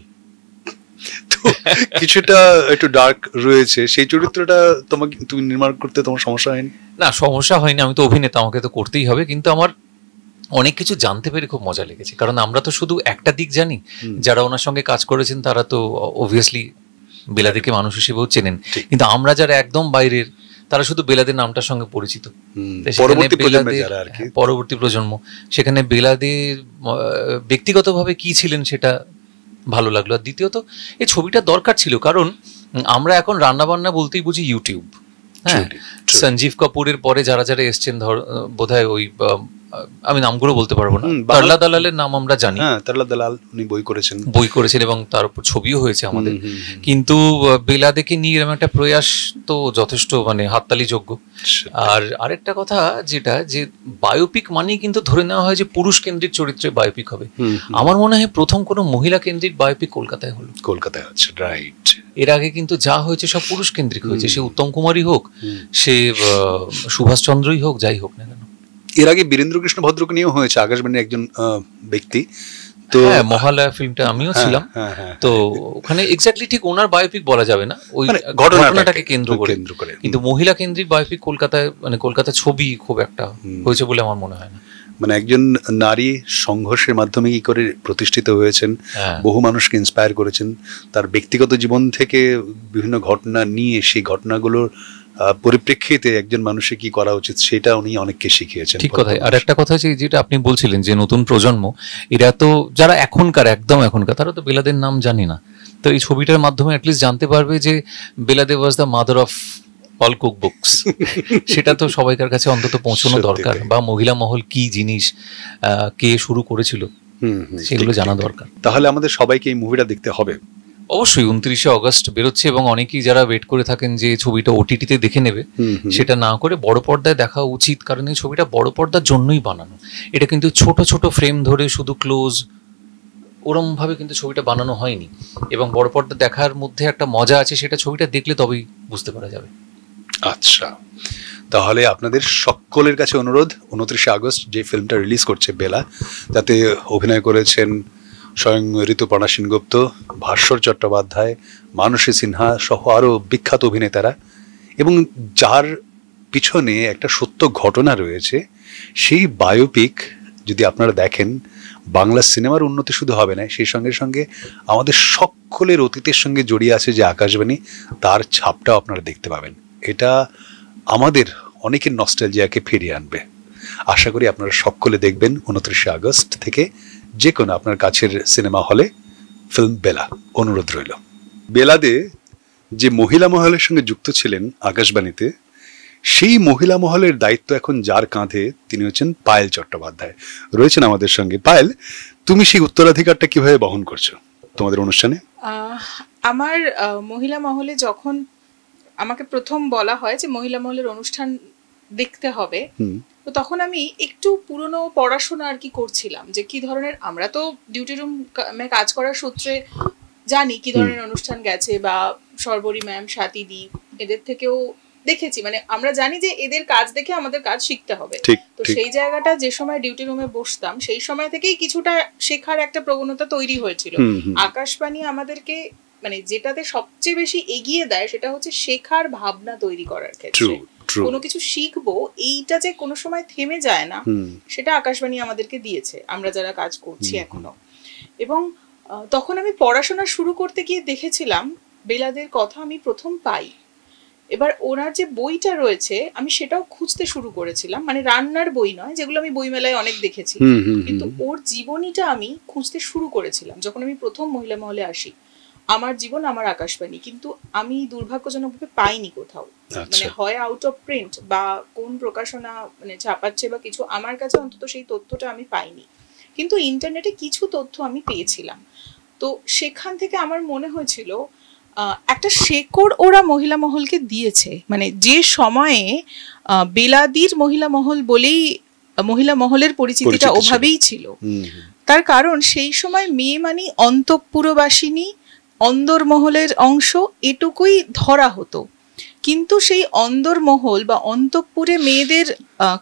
কিছুটা একটু ডার্ক রয়েছে সেই চরিত্রটা। তুমি নির্মাণ করতে তোমার সমস্যা হয়নি? না, সমস্যা হয়নি, আমি তো অভিনেতা, আমাকে তো করতেই হবে। কিন্তু আমার অনেক কিছু জানতে পেরে খুব মজা লেগেছে, কারণ আমরা তো শুধু একটা দিক জানি, যারা ওনার সঙ্গে কাজ করেছেন তারা তো অবভিয়াসলি বেলাদেকে মানুষ হিসেবেও চেনেন, কিন্তু আমরা যারা একদম বাইরের, তারা শুধু বেলাদের নামটার সঙ্গে পরিচিত। পরবর্তী প্রজন্ম, সেখানে বেলাদে ব্যক্তিগতভাবে কি ছিলেন সেটা ভালো লাগলো। আর দ্বিতীয়ত, এই ছবিটা দরকার ছিল, কারণ আমরা এখন রান্না বান্না বলতেই বুঝি ইউটিউব। হ্যাঁ, সঞ্জীব কাপুরের পরে যারা যারা এসছেন, বোধহয় ওই, আমি নামগুলো বলতে পারবো না, তারলা দালালের নাম আমরা জানি, তারলা দালাল উনি বই করেছেন এবং তার উপর ছবিও হয়েছে আমাদের। কিন্তু বেলাদেকে নিয়ে এরকম একটা প্রয়াস তো যথেষ্ট, মানে হাততালি যোগ্য। আর আরেকটা কথা যেটা, যে বায়োপিক মানেই কিন্তু ধরে নেওয়া হয় যে পুরুষ কেন্দ্রিক চরিত্রে বায়োপিক হবে। আমার মনে হয় প্রথম কোনো মহিলা কেন্দ্রিক বায়োপিক কলকাতায় হচ্ছে, রাইট। এর আগে কিন্তু যা হয়েছে সব পুরুষ কেন্দ্রিক হয়েছে, সে উত্তম কুমারই হোক, সে সুভাষচন্দ্রই হোক, যাই হোক না কেন। এর আগে বীরেন্দ্র কৃষ্ণ ভদ্রকে নিয়েও হয়েছে, আকাশবাণীর একজন ব্যক্তি। তো মহালয়া ফিল্মটা আমিও ছিলাম, তো ওখানে এক্স্যাক্টলি ঠিক ওনার বায়োপিক বলা যাবে না, ওই ঘটনাটাকে কেন্দ্র করে। কিন্তু মহিলা কেন্দ্রিক বায়োপিক কলকাতায়, মানে কলকাতা ছবি খুব একটা হয়েছে বলে আমার মনে হয় না। মানে একজন নারী সংঘর্ষের মাধ্যমে কি করে প্রতিষ্ঠিত হয়েছেন, বহু মানুষকে ইন্সপায়ার করেছেন, তার ব্যক্তিগত জীবন থেকে বিভিন্ন ঘটনা নিয়ে সেই ঘটনাগুলোর পরিপ্রেক্ষিতে একজন মানুষের কি করা উচিত সেটা উনি অনেককে শিখিয়েছেন। ঠিক কথা। আর একটা কথা হচ্ছে, যেটা আপনি বলছিলেন যে নতুন প্রজন্ম, এরা তো যারা এখনকার, একদম এখনকার, তারা তো বেলাদের নাম জানি না। তো এই ছবিটার মাধ্যমে অ্যাটলিস্ট জানতে পারবে যে বেলাদে was the mother of all cook books. সেটা তো সবাইকার কাছে অন্তত পৌঁছানো দরকার, বা মহিলা মহল কি জিনিস, কে শুরু করেছিল, সেগুলো জানা দরকার। তাহলে আমাদের সবাইকে এই মুভিটা দেখতে হবে অবশ্যই। 29শে অগস্ট বেরোচ্ছে, এবং অনেকেই যারা ওয়েট করে থাকেন যে ছবিটা ওটিটিতে দেখে নেবে, সেটা না করে বড় পর্দায় দেখা উচিত, কারণ এই ছবিটা বড় পর্দার জন্যই বানানো। এটা কিন্তু ছোট ছোট ফ্রেম ধরে শুধু ক্লোজ, ওরম ভাবে কিন্তু ছবিটা বানানো হয়নি, এবং বড় পর্দা দেখার মধ্যে একটা মজা আছে, সেটা ছবিটা দেখলে তবেই বুঝতে পারা যাবে। আচ্ছা, তাহলে আপনাদের সকলের কাছে অনুরোধ, 29 আগস্ট যে ফিল্মটা রিলিজ করছে বেলা, তাতে অভিনয় করেছেন স্বয়ং ঋতুপর্ণা সেনগুপ্ত, ভাস্বর চট্টোপাধ্যায়, মানসী সিনহা সহ আরও বিখ্যাত অভিনেতারা, এবং যার পিছনে একটা সত্য ঘটনা রয়েছে। সেই বায়োপিক যদি আপনারা দেখেন, বাংলা সিনেমার উন্নতি শুধু হবে না, সেই সঙ্গে সঙ্গে আমাদের সকলের অতীতের সঙ্গে জড়িয়ে আছে যে আকাশবাণী, তার ছাপটাও আপনারা দেখতে পাবেন। এটা আমাদের অনেকের নস্টালজিয়াকে ফিরিয়ে আনবে। আশা করি আপনারা সকলে দেখবেন 29 আগস্ট থেকে যে কোনো আপনার কাছের সিনেমা হলে ফিল্ম বেলা। অনুরোধ রইল। বেলাদে যে মহিলা মহলের সঙ্গে যুক্ত ছিলেন আকাশবাণীতে, সেই মহিলা মহলের দায়িত্ব এখন যার কাঁধে, তিনি হচ্ছেন পায়েল চট্টোপাধ্যায়, রয়েছেন আমাদের সঙ্গে। পায়েল, তুমি সেই উত্তরাধিকারটা কিভাবে বহন করছো তোমাদের অনুষ্ঠানে? আমার মহিলা মহলে যখন আমাকে প্রথম বলা হয় যে মহিলা মহলের অনুষ্ঠান দেখতে হবে, তো তখন আমি একটু পুরনো পড়াশোনা আর কি করছিলাম, যে কি ধরনের, আমরা তো ডিউটি রুমে কাজ করার সূত্রে জানি কি ধরনের অনুষ্ঠান গেছে, বা সর্বরী ম্যাম, স্বাতীদি, এদের থেকেও দেখেছি, মানে আমরা জানি যে এদের কাজ দেখে আমাদের কাজ শিখতে হবে। তো সেই জায়গাটা যে সময় ডিউটি রুমে বসতাম, সেই সময় থেকেই কিছুটা শেখার একটা প্রবণতা তৈরি হয়েছিল। আকাশবাণী আমাদেরকে মানে যেটাতে সবচেয়ে বেশি এগিয়ে দেয় সেটা হচ্ছে শেখার ভাবনা তৈরি করার ক্ষেত্রে। কোনো কিছু শিখবো, এইটা যে কোনো সময় থেমে যায় না, সেটা আকাশবাণী আমাদেরকে দিয়েছে, আমরা যারা কাজ করছি এখনো। এবং তখন আমি পড়াশোনা শুরু করতে গিয়ে দেখেছিলাম বেলাদের কথা আমি প্রথম পাই। এবার ওনার যে বইটা রয়েছে আমি সেটাও খুঁজতে শুরু করেছিলাম, মানে রান্নার বই নয়, যেগুলো আমি বইমেলায় অনেক দেখেছি, কিন্তু ওর জীবনীটা আমি খুঁজতে শুরু করেছিলাম যখন আমি প্রথম মহিলা মহলে আসি। আমার জীবন আমার আকাশবাণী, কিন্তু আমি দুর্ভাগ্যজনকভাবে পাইনি কোথাও, মানে হয় আউট অফ প্রিন্ট বা কোন প্রকাশনা মানে ছাপাচ্ছে বা কিছু, আমার কাছে অন্তত সেই তথ্যটা আমি পাইনি। কিন্তু ইন্টারনেটে কিছু তথ্য আমি পেয়েছিলাম। তো সেখান থেকে আমার মনে হয়েছিল একটা শেকড় ওরা মহিলা মহলকে দিয়েছে, মানে যে সময়ে বেলাদির মহিলা মহল বলেই মহিলা মহলের পরিচিতিটা ওভাবেই ছিল। তার কারণ সেই সময় মেয়ে মানে অন্তঃপুরবাসিনী, অন্দরমহলের অংশ, এটুকুই ধরা হতো। কিন্তু সেই অন্দরমহল বা অন্তঃপুরে মেয়েদের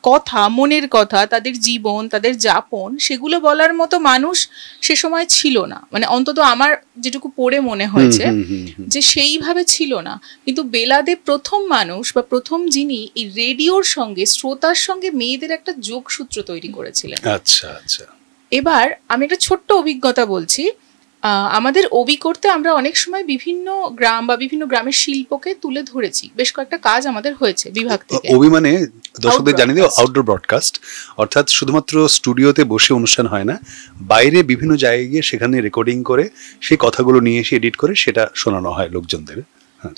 কথা, মনের কথা, তাদের জীবন, তাদের যাপন, সেগুলো বলার মতো মানুষ সে সময় ছিল না, মানে অন্তত আমার যেটুকু পড়ে মনে হয়েছে যে সেইভাবে ছিল না। কিন্তু বেলাদে প্রথম মানুষ বা প্রথম যিনি এই রেডিওর সঙ্গে, শ্রোতার সঙ্গে মেয়েদের একটা যোগসূত্র তৈরি করেছিলেন। আচ্ছা আচ্ছা। এবার আমি একটা ছোট্ট অভিজ্ঞতা বলছি। আমাদের ওবি করতে আমরা অনেক সময় বিভিন্ন গ্রাম বা বিভিন্ন গ্রামের শিল্পকে তুলে ধরেছি, বেশ কয়েকটা কাজ আমাদের হয়েছে বিভাগ থেকে। ওবি মানে দর্শকদের জানিয়ে দিও আউটডোর ব্রডকাস্ট, অর্থাৎ শুধুমাত্র স্টুডিওতে বসে অনুষ্ঠান হয় না, বাইরে বিভিন্ন জায়গায় গিয়ে সেখানে রেকর্ডিং করে সেই কথাগুলো নিয়ে এসে এডিট করে সেটা শোনানো হয় লোকজনদের।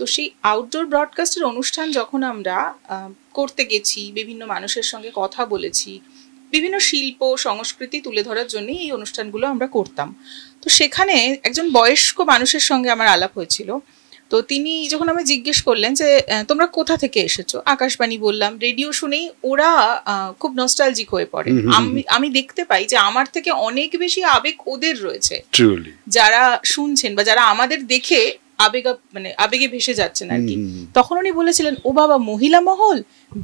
তো সেই আউটডোর ব্রডকাস্টের অনুষ্ঠান যখন আমরা করতে গেছি, বিভিন্ন মানুষের সঙ্গে কথা বলেছি, বিভিন্ন শিল্প সংস্কৃতি তুলে ধরার জন্য এই অনুষ্ঠানগুলো আমরা করতাম। তো সেখানে একজন বয়স্ক মানুষের সঙ্গে আমার আলাপ হয়েছিল। তো তিনি যখন আমায় জিজ্ঞেস করলেন যে তোমরা কোথা থেকে এসেছো, আকাশবাণী বললাম। রেডিও শুনেই ওরা খুব নস্টালজিক হয়ে পড়ে। আমি দেখতে পাই যে আমার থেকে অনেক বেশি আবেগ ওদের রয়েছে, যারা শুনছেন বা যারা আমাদের দেখে আবেগে ভেসে যাচ্ছেন আর কি। তখন উনি বলেছিলেন, ও বাবা, মহিলা মহল,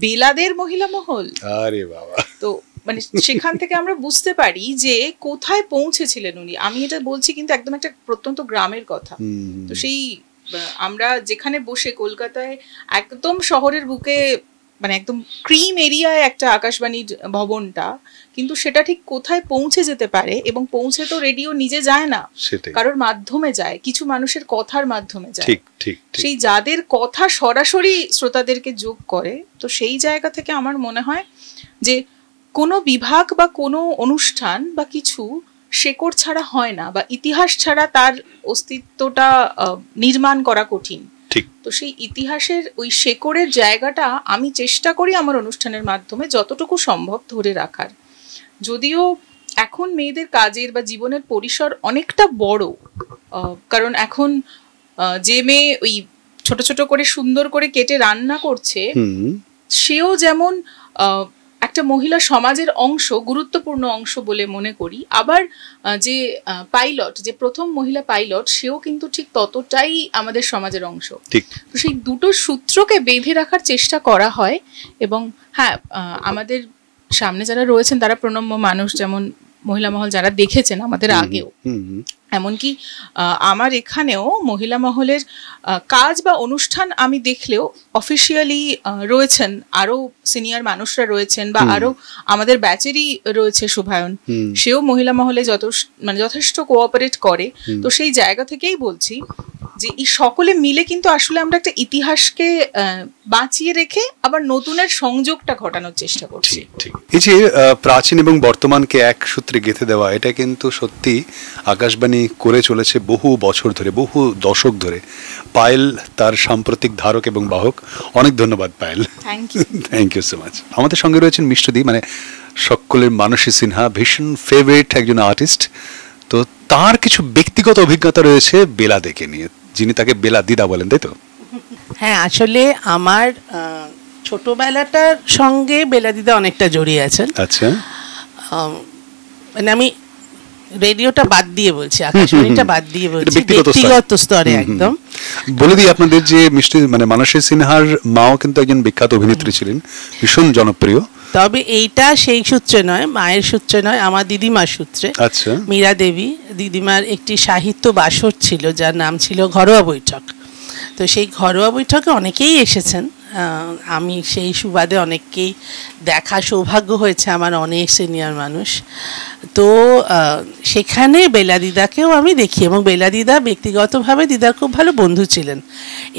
বেলাদের মহিলা মহল। আরে বাবা। তো মানে সেখান থেকে আমরা বুঝতে পারি যে কোথায় পৌঁছেছিলেন উনি। আমি এটা বলছি কিন্তু একদম একটা প্রত্যন্ত গ্রামের কথা। তো সেই আমরা যেখানে বসে কলকাতায় একদম শহরের বুকে, মানে একদম ক্রিম এরিয়ায় একটা আকাশবাণীর ভবনটা, কিন্তু সেটা ঠিক কোথায় পৌঁছে যেতে পারে, এবং পৌঁছে তো রেডিও নিজে যায় না, কারোর মাধ্যমে যায়, কিছু মানুষের কথার মাধ্যমে যায়। সেই যাদের কথা সরাসরি শ্রোতাদেরকে যোগ করে। তো সেই জায়গা থেকে আমার মনে হয় যে কোনো বিভাগ বা কোনো অনুষ্ঠান বা কিছু শেকড় ছাড়া হয় না, বা ইতিহাস ছাড়া তার অস্তিত্বটা নির্মাণ করা কঠিন। তো সেই ইতিহাসের ওই শেকড়ের জায়গাটা আমি চেষ্টা করি আমার অনুষ্ঠানের মাধ্যমে যতটুকু সম্ভব ধরে রাখার। যদিও এখন মেয়েদের কাজের বা জীবনের পরিসর অনেকটা বড়, কারণ এখন যে মেয়ে ওই ছোট ছোট করে সুন্দর করে কেটে রান্না করছে, সেও যেমন একটা মহিলা সমাজের অংশ, গুরুত্বপূর্ণ অংশ বলে মনে করি। আবার যে পাইলট, যে প্রথম মহিলা পাইলট, সেও কিন্তু ঠিক ততটাই আমাদের সমাজের অংশ। ঠিক। তো সেই দুটো সূত্রকে বেঁধে রাখার চেষ্টা করা হয়। এবং হ্যাঁ, আমাদের সামনে যারা রয়েছেন তারা প্রণম্য মানুষ, যেমন মহিলা মহল যারা দেখেছেন আমাদের আগেও, এমনকি আমার এখানেও মহিলা মহলের কাজ বা অনুষ্ঠান আমি দেখলেও অফিসিয়ালি রয়েছেন আরো সিনিয়র মানুষরা রয়েছেন, বা আরো আমাদের ব্যাচেরই রয়েছে শুভায়ন, সেও মহিলা মহলে যথেষ্ট কোঅপারেট করে। তো সেই জায়গা থেকেই বলছি যে এই সকলে মিলে কিন্তু আসলে আমরা একটা ইতিহাসকে বাঁচিয়ে রেখে আবার নতুনের সংযোগটা ঘটানোর চেষ্টা করছি। এই যে প্রাচীন এবং বর্তমানকে এক সূত্রে গেঁথে দেওয়া, এটা কিন্তু সত্যি আকাশবাণী করে চলেছে বহু বছর ধরে, বহু দশক ধরে। পায়েল তার সাম্প্রতিক ধারক এবং বাহক। অনেক ধন্যবাদ Payel. Thank you so much. আমাদের সঙ্গে রয়েছেন মিষ্টদি, মানে সকলের মানসী সিনহা, ভীষণ ফেভারিট একজন আর্টিস্ট। তো তার কিছু ব্যক্তিগত অভিজ্ঞতা রয়েছে বেলাদেকে নিয়ে, যিনি তাকে বেলা দিদা বলেন, তাই তো? হ্যাঁ, আসলে আমার ছোটবেলাটার সঙ্গে বেলা দিদা অনেকটা জড়িয়ে আছেন। আচ্ছা। মানে আমি রেডিওটা বাদ দিয়ে বলছি, আকাশবাণীটা বাদ দিয়ে বলছি, ব্যক্তিগত স্তরে একদম বলে দিই আপনাদের যে মিষ্টি, মানে মানসী সিনহার মাও কিন্তু একজন বিখ্যাত অভিনেত্রী ছিলেন, ভীষণ জনপ্রিয়। তবে এইটা সেই সূত্রে নয়, মায়ের সূত্রে নয়, আমার দিদিমার সূত্রে। আচ্ছা। মীরা দেবী দিদিমার একটি সাহিত্য বাসর ছিল যার নাম ছিল ঘরোয়া বৈঠক। তো সেই ঘরোয়া বৈঠকে অনেকেই এসেছেন, আমি সেই সুবাদে অনেককেই দেখা সৌভাগ্য হয়েছে, আমার অনেক সিনিয়র মানুষ। তো সেখানে বেলা দিদাকেও আমি দেখি, এবং বেলা দিদা ব্যক্তিগতভাবে দিদার খুব ভালো বন্ধু ছিলেন।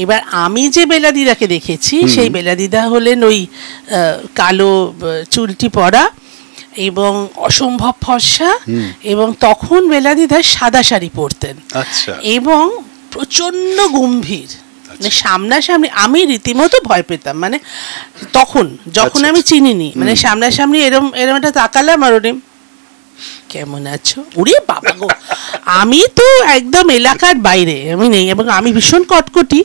এবার আমি যে বেলা দিদাকে দেখেছি, সেই বেলা দিদা হলেন ওই কালো চুলটি পরা এবং অসম্ভব ফর্সা, এবং তখন বেলা দিদা সাদা শাড়ি পরতেন এবং প্রচণ্ড গম্ভীর, মানে সামনাসামনি আমি রীতিমতো ভয় পেতাম। মানে তখন যখন আমি চিনিনি, মানে সামনাসামনি এরম একটা তাকালাম আর ওরে কেমন আছো, ওরে বাবা গো, আমি তো একদম এলাকার বাইরে, আমি নেই, এবং আমি ভীষণ কটকটি,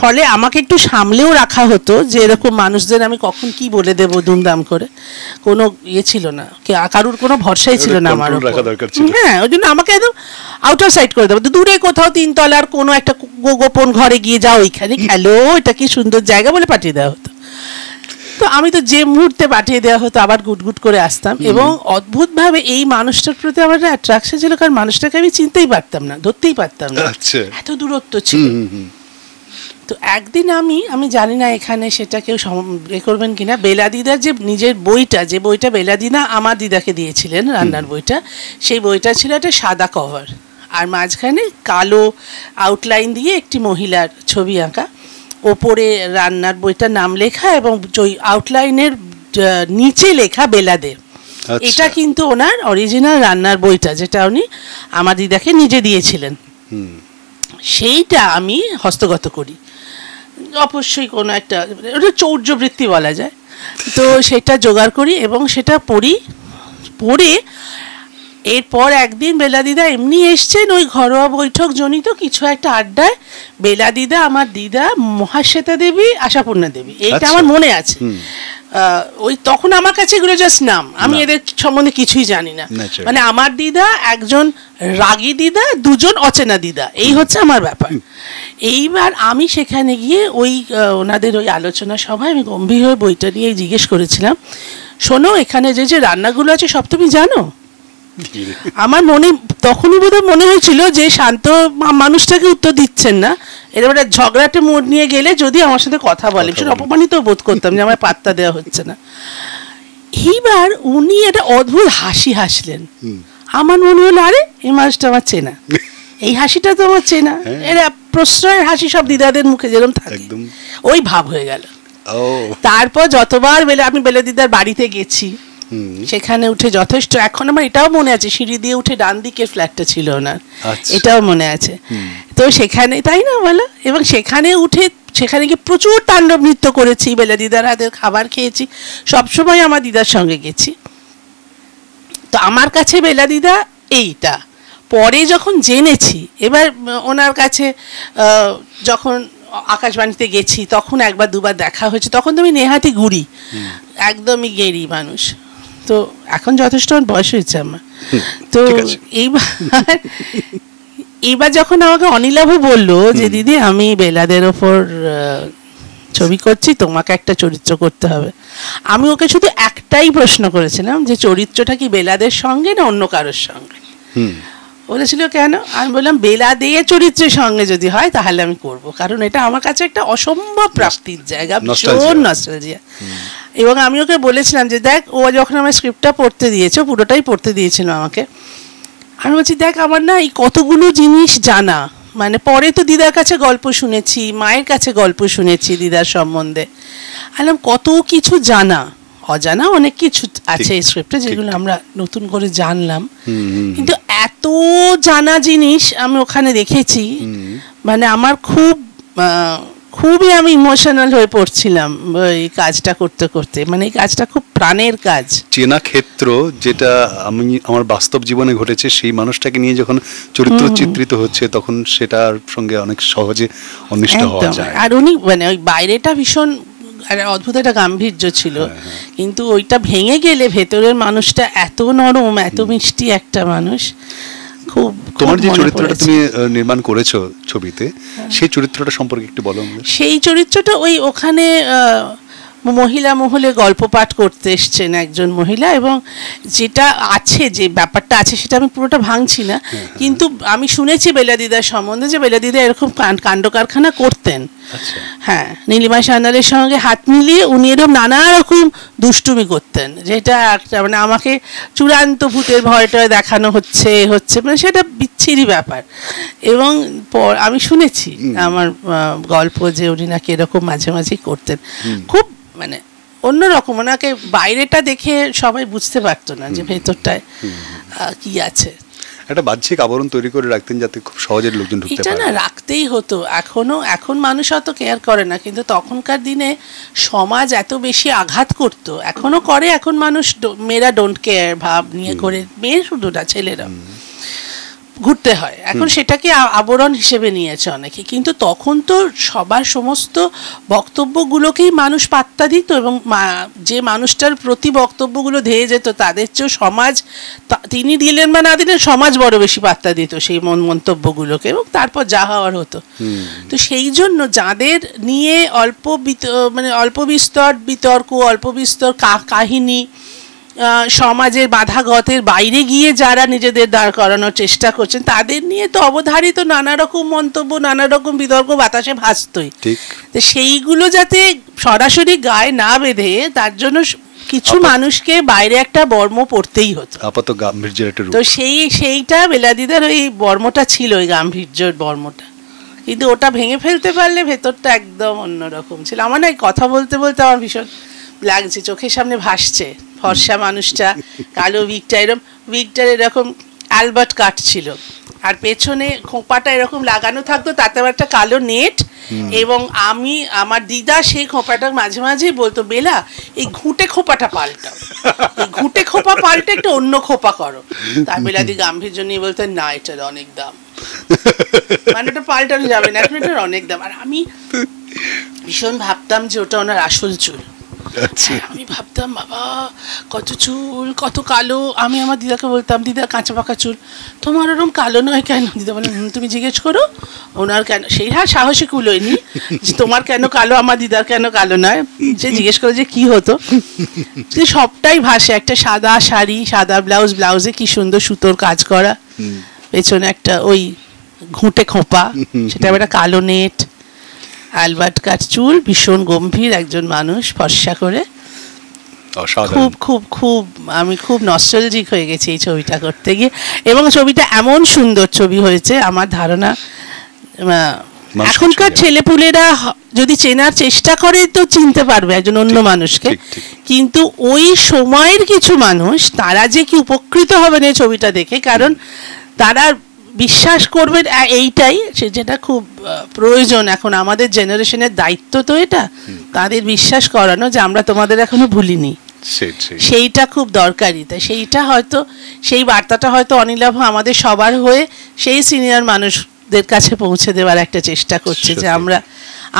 ফলে আমাকে একটু সামলেও রাখা হতো যে এরকম মানুষদের আমি কখন কি বলে দেবো দুমদাম করে, কোনো ইয়ে ছিল না, কারুর কোনো ভরসাই ছিল না আমার উপর। হ্যাঁ, ওই জন্য আমাকে একদম আউটার সাইড করে দেবো, দূরে কোথাও 3 তলার কোনো একটা গোপন ঘরে গিয়ে যাও, ওইখানে খেলো, এটা কি সুন্দর জায়গা বলে পাঠিয়ে দেওয়া হতো। তো আমি তো যে মুহূর্তে পাঠিয়ে দেওয়া হতো আবার গুটগুট করে আসতাম, এবং অদ্ভুতভাবে এই মানুষটার প্রতি আমার একটা অ্যাট্রাকশন ছিল, কারণ মানুষটাকে আমি চিনতেই পারতাম না, ধরতেই পারতাম না, এত দূরত্ব ছিল। তো একদিন আমি জানি না এখানে সেটা কেউ এ করবেন কিনা, বেলা দিদার যে নিজের বইটা, যে বইটা বেলা দিদা আমার দিদাকে দিয়েছিলেন, রান্নার বইটা, সেই বইটা ছিল একটা সাদা কভার, আর মাঝখানে কালো আউটলাইন দিয়ে একটি মহিলার ছবি আঁকা, ওপরে রান্নার বইটার নাম লেখা, এবং ওই আউটলাইনের নিচে লেখা বেলাদে। এটা কিন্তু ওনার অরিজিনাল রান্নার বইটা, যেটা উনি আমার দিদাকে নিজে দিয়েছিলেন। সেইটা আমি হস্তগত করি, অবশ্যই কোনো একটা, ওটা চৌর্যবৃত্তি বলা যায়। তো সেটা জোগাড় করি এবং সেটা পড়ে এরপর একদিন বেলা দিদা এমনি এসছেন, ওই ঘরোয়া বৈঠক জনিত কিছু একটা আড্ডায় বেলা দিদা, আমার দিদা, মহাশ্বেতা দেবী, আশাপূর্ণা দেবী, এইটা আমার মনে আছে। ওই তখন আমার কাছে এগুলো জাস্ট নাম, আমি এদের সম্বন্ধে কিছুই জানি না। মানে আমার দিদা একজন রাগী দিদা, 2জন অচেনা দিদা, এই হচ্ছে আমার ব্যাপার। এইবার আমি সেখানে গিয়ে ওই ওনাদের ওই আলোচনা সভায় আমি গম্ভীর হয়ে বইটা নিয়ে জিজ্ঞেস করেছিলাম, শোনো, এখানে যে রান্নাগুলো আছে সব তুমি জানো? আমার মনে তখনই বোধহয় মনে হয়েছিল যে শান্ত মানুষটাকে উত্তর দিচ্ছেন না, এরকম একটা ঝগড়াটে মোড় নিয়ে গেলে যদি আমার সাথে কথা বলে, ভীষণ অপমানিত বোধ করতাম যে আমার পাত্তা দেওয়া হচ্ছে না। এইবার উনি একটা অদ্ভুত হাসি হাসলেন, আমার মনে হলো আরে এই মানুষটা আমার চেনা, এই হাসিটা তো আমার চেনা, এরা প্রশ্রয়ের হাসি সব দিদাদের মুখে যেরকম থাকে, ওই ভাব হয়ে গেল। তারপর যতবার আমি বেলা দিদার বাড়িতে গেছি, সেখানে উঠে যথেষ্ট, এখন আমার এটাও মনে আছে, সিঁড়ি দিয়ে উঠে ডান দিকের ফ্ল্যাটটা ছিল ওনার, এটাও মনে আছে। তো সেখানে, তাই না বলো, এবং সেখানে উঠে সেখানে গিয়ে প্রচুর তাণ্ডব নৃত্য করেছি, বেলা দিদার হাতের খাবার খেয়েছি, সবসময় আমার দিদার সঙ্গে গেছি। তো আমার কাছে বেলা দিদা এইটা, পরে যখন জেনেছি, এবার ওনার কাছে যখন আকাশবাণীতে গেছি তখন 1-2বার দেখা হয়েছে, তখন তো আমি নেহাতি ঘুরি, একদমই গেরি মানুষ। তো এখন যথেষ্ট বয়স হয়েছে আমার। তো এইবার যখন আমাকে অনিলাভ বললো যে দিদি আমি বেলাদের ওপর ছবি করছি, তোমাকে একটা চরিত্র করতে হবে, আমি ওকে শুধু একটাই প্রশ্ন করেছিলাম যে চরিত্রটা কি বেলাদের সঙ্গে না অন্য কারোর সঙ্গে? বলেছিল কেন? আমি বললাম বেলা দিয়ে চরিত্রের সঙ্গে যদি হয় তাহলে আমি করব, কারণ এটা আমার কাছে একটা অসম্ভব প্রাপ্তির জায়গা, ভীষণ নস্টালজিয়া। এবং আমি ওকে বলেছিলাম যে দেখ, ও যখন আমার স্ক্রিপ্টটা পড়তে দিয়েছে, পুরোটাই পড়তে দিয়েছিল আমাকে, আমি বলছি দেখ আমার না এই কতগুলো জিনিস জানা, মানে পরে তো দিদার কাছে গল্প শুনেছি, মায়ের কাছে গল্প শুনেছি দিদার সম্বন্ধে, আলাম কত কিছু জানা, অজানা অনেক কিছু আছে এই স্ক্রিপ্টে যেগুলো আমরা নতুন করে জানলাম, কিন্তু এত জানা জিনিস আমি ওখানে দেখেছি, মানে আমার খুবই আমি ইমোশনাল হয়ে পড়ছিলাম এই কাজটা করতে করতে। মানে এই কাজটা খুব প্রাণের কাজ, চেনা ক্ষেত্র, যেটা আমি আমার বাস্তব জীবনে ঘটেছে, সেই মানুষটাকে নিয়ে যখন চরিত্র চিত্রিত হচ্ছে তখন সেটার সঙ্গে অনেক সহজে অন্বিষ্ট হওয়া যায়। আর উনি মানে ওই বাইরেটা ভীষণ অদ্ভুত একটা গাম্ভীর্য ছিল, কিন্তু ওইটা ভেঙে গেলে ভেতরের মানুষটা এত নরম, এত মিষ্টি একটা মানুষ। খুব তোমার যে চরিত্রটা তুমি নির্মাণ করেছো ছবিতে, সেই চরিত্রটা সম্পর্কে একটু বলো। সেই চরিত্রটা ওই ওখানে মহিলা মহলে গল্প পাঠ করতে এসছেন একজন মহিলা, এবং যেটা আছে, যে ব্যাপারটা আছে সেটা আমি পুরোটা ভাঙছি না, কিন্তু আমি শুনেছি বেলা দিদার সম্বন্ধে যে বেলা দিদা এরকম কাণ্ড কারখানা করতেন। হ্যাঁ, নীলিমা সান্যালের সঙ্গে হাত মিলিয়ে উনি এরকম নানা রকম দুষ্টুমি করতেন, যেটা একটা মানে আমাকে চূড়ান্ত ভূতের ভয়টয় দেখানো হচ্ছে মানে সেটা বিচ্ছিরি ব্যাপার। এবং আমি শুনেছি আমার গল্প যে উনি নাকি এরকম মাঝে মাঝে করতেন, খুব মানে অন্যরকম, ওনাকে বাইরেটা দেখে সবাই বুঝতে পারতো না যে ভেতরটায় কি আছে। একটা বাহ্যিক আবরণ তৈরি করে রাখতেন যাতে খুব সহজে লোকজন ঢুকতে পারে। এটা না রাখতেই হতো, এখন মানুষ অত কেয়ার করে না, কিন্তু তখনকার দিনে সমাজ এত বেশি আঘাত করত, এখনো করে, এখন মানুষ মেয়েরা ডোন্ট কেয়ার ভাব নিয়ে করে, মেয়ে শুধু না ছেলেরা ঘুরতে হয়, এখন সেটাকে আবরণ হিসেবে নিয়েছে অনেকে, কিন্তু তখন তো সবার সমস্ত বক্তব্যগুলোকেই মানুষ পাত্তা দিত, এবং যে মানুষটার প্রতি বক্তব্যগুলো ধেয়ে যেত তাদের চেয়েও সমাজ, তিনি দিলেন বা না দিলেন, সমাজ বড় বেশি পাত্তা দিত সেই মন্তব্যগুলোকে, এবং তারপর যা হওয়ার হতো। তো সেই জন্য যাদের নিয়ে অল্প বিস্তর বিতর্ক, অল্প বিস্তর কাহিনী, সমাজের বাধাগতের বাইরে গিয়ে যারা নিজেদের দাঁড় করানোর চেষ্টা করছেন, তাদের নিয়ে তো অবধারিত নানা রকম মন্তব্য, নানা রকম বিতর্ক বাতাসে ভাসতই। তো সেইগুলো যাতে সরাসরি গায়ে না বেঁধে, তার জন্য কিছু মানুষকে বাইরে একটা বর্ম পড়তেই হতো, আপাতত গাম্ভীর্যের একটা রূপ। তো সেইটা বেলাদিদার ওই বর্মটা ছিল, ওই গাম্ভীর্যের বর্মটা, কিন্তু ওটা ভেঙে ফেলতে পারলে ভেতরটা একদম অন্যরকম ছিল। আমার না কথা বলতে বলতে আমার ভীষণ লাগছে, চোখের সামনে ভাসছে ফর্সা মানুষটা, কালো উইগটার এরকম অ্যালবার্ট কাট ছিল, আর পেছনে খোঁপাটা এরকম লাগানো থাকতো, তাতে একটা কালো নেট, এবং আমার দিদা সেই খোঁপাটা মাঝে মাঝেই বলতো, বেলা এই ঘুঁটে খোঁপাটা পাল্টাও, এই ঘুঁটে খোঁপা পাল্টে একটা অন্য খোঁপা করো। তার বেলাদি গাম্ভীর্য নিয়ে বলতেন, না এটার অনেক দাম, মানে ওটা পাল্টানো যাবে না, এখন এটার অনেক দাম। আর আমি ভীষণ ভাবতাম যে ওটা ওনার আসল চুল। আমি ভাবতাম বাবা কত চুল, কত কালো। আমি আমার দিদাকে বলতাম, দিদা কাঁচা পাকা চুল, তোমার ওরকম কালো নয় কেন? দিদা বলে, তুমি জিজ্ঞেস করো ওনার কেন, সেই সাহসে কুলোয়নি যে তোমার কেন কালো, আমার দিদার কেন কালো নয়, সে জিজ্ঞেস করে যে কি হতো। সবটাই ভাসে, একটা সাদা শাড়ি, সাদা ব্লাউজে কি সুন্দর সুতোর কাজ করা, পেছনে একটা ওই ঘুঁটে খোঁপা, সেটা একটা কালো নেট, অ্যালবার্ট কাট চুল, ভীষণ গম্ভীর একজন মানুষ, ফর্সা করে, খুব খুব খুব আমি খুব নস্টালজিক হয়ে গেছি এই ছবিটা করতে গিয়ে। এবং ছবিটা এমন সুন্দর ছবি হয়েছে, আমার ধারণা এখনকার ছেলেপুলেরা যদি চেনার চেষ্টা করে তো চিনতে পারবে একজন অন্য মানুষকে, কিন্তু ওই সময়ের কিছু মানুষ তারা যে কি উপকৃত হবেন এই ছবিটা দেখে, কারণ তারা বিশ্বাস করবেন এইটাই, যেটা খুব প্রয়োজন এখন আমাদের জেনারেশনের দায়িত্ব, তো এটা তাদের বিশ্বাস করানো যে আমরা তোমাদের এখনো ভুলিনি, সেইটা খুব দরকারি। তাই সেইটা হয়তো, সেই বার্তাটা হয়তো অনিলাভ আমাদের সবার হয়ে সেই সিনিয়র মানুষদের কাছে পৌঁছে দেওয়ার একটা চেষ্টা করছে, যে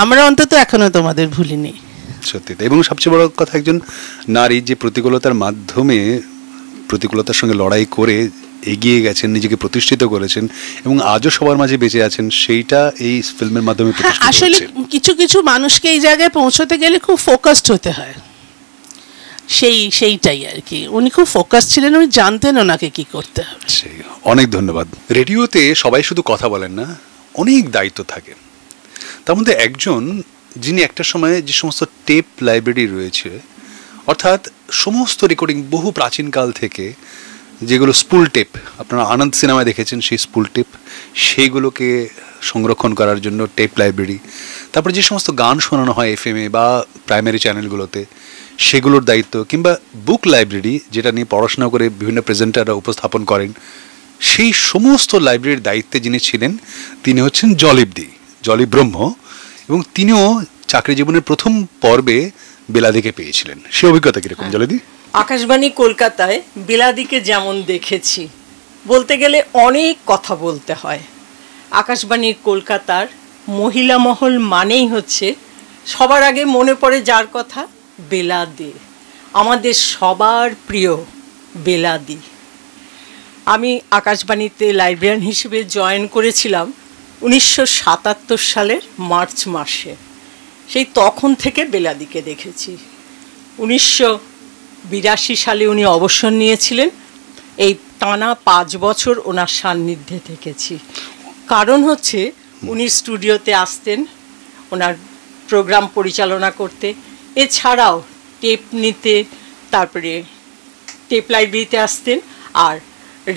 আমরা অন্তত এখনো তোমাদের ভুলিনি। সত্যি তাই। এবং সবচেয়ে বড় কথা, একজন নারী যে প্রতিকূলতার মাধ্যমে, প্রতিকূলতার সঙ্গে লড়াই করে এগিয়ে গেছেন, নিজেকে প্রতিষ্ঠিত করেছেন এবং আজও সবার মাঝে বেঁচে আছেন, সেইটা এই ফিল্মের মাধ্যমে প্রতিষ্ঠিত আসলে হচ্ছে। কিছু কিছু মানুষকে এই জায়গায় পৌঁছতে গেলে খুব ফোকাসড হতে হয়, সেইটাই আর কি। উনি খুব ফোকাস ছিলেন, উনি জানতেন ওনাকে কি করতে হবে। সেই, অনেক ধন্যবাদ। রেডিওতে সবাই শুধু কথা বলেন না, অনেক দায়িত্ব থাকে। তার মধ্যে একজন যিনি একটা সময়ে যে সমস্ত টেপ লাইব্রেরি রয়েছে, অর্থাৎ সমস্ত রেকর্ডিং বহু প্রাচীনকাল থেকে, যেগুলো স্পুল টেপ, আপনারা আনন্দ সিনেমায় দেখেছেন সেই স্পুল টেপ, সেইগুলোকে সংরক্ষণ করার জন্য টেপ লাইব্রেরি, তারপরে যে সমস্ত গান শোনানো হয় এফএমএ বা প্রাইমারি চ্যানেলগুলোতে সেগুলোর দায়িত্ব, কিংবা বুক লাইব্রেরি যেটা নিয়ে পড়াশোনা করে বিভিন্ন প্রেজেন্টাররা উপস্থাপন করেন, সেই সমস্ত লাইব্রেরির দায়িত্বে যিনি ছিলেন তিনি হচ্ছেন জলি ব্রহ্ম। এবং তিনিও চাকরি জীবনের প্রথম পর্বে বেলাদিকে পেয়েছিলেন। সে অভিজ্ঞতা কিরকম জলিদি? আকাশবাণী কলকাতায় বিলাদিকে যেমন দেখেছি, বলতে গেলে অনেক কথা বলতে হয়। আকাশবাণী কলকাতার মহিলা মহল মানেই হচ্ছে সবার আগে মনে পড়ে যার কথা, বেলাদি। আমাদের সবার প্রিয় বেলাদি। আমি আকাশবাণীতে লাইব্রেরিয়ান হিসেবে জয়েন করেছিলাম 1977 সালের মার্চ মাসে। সেই তখন থেকে বেলাদিকে দেখেছি। 1982 সালে উনি অবসর নিয়েছিলেন। এই টানা 5 বছর ওনার সান্নিধ্যে থেকেছি। কারণ হচ্ছে উনি স্টুডিওতে আসতেন ওনার প্রোগ্রাম পরিচালনা করতে, এছাড়াও টেপ নিতে, তারপরে টেপ লাইব্রেরিতে আসতেন, আর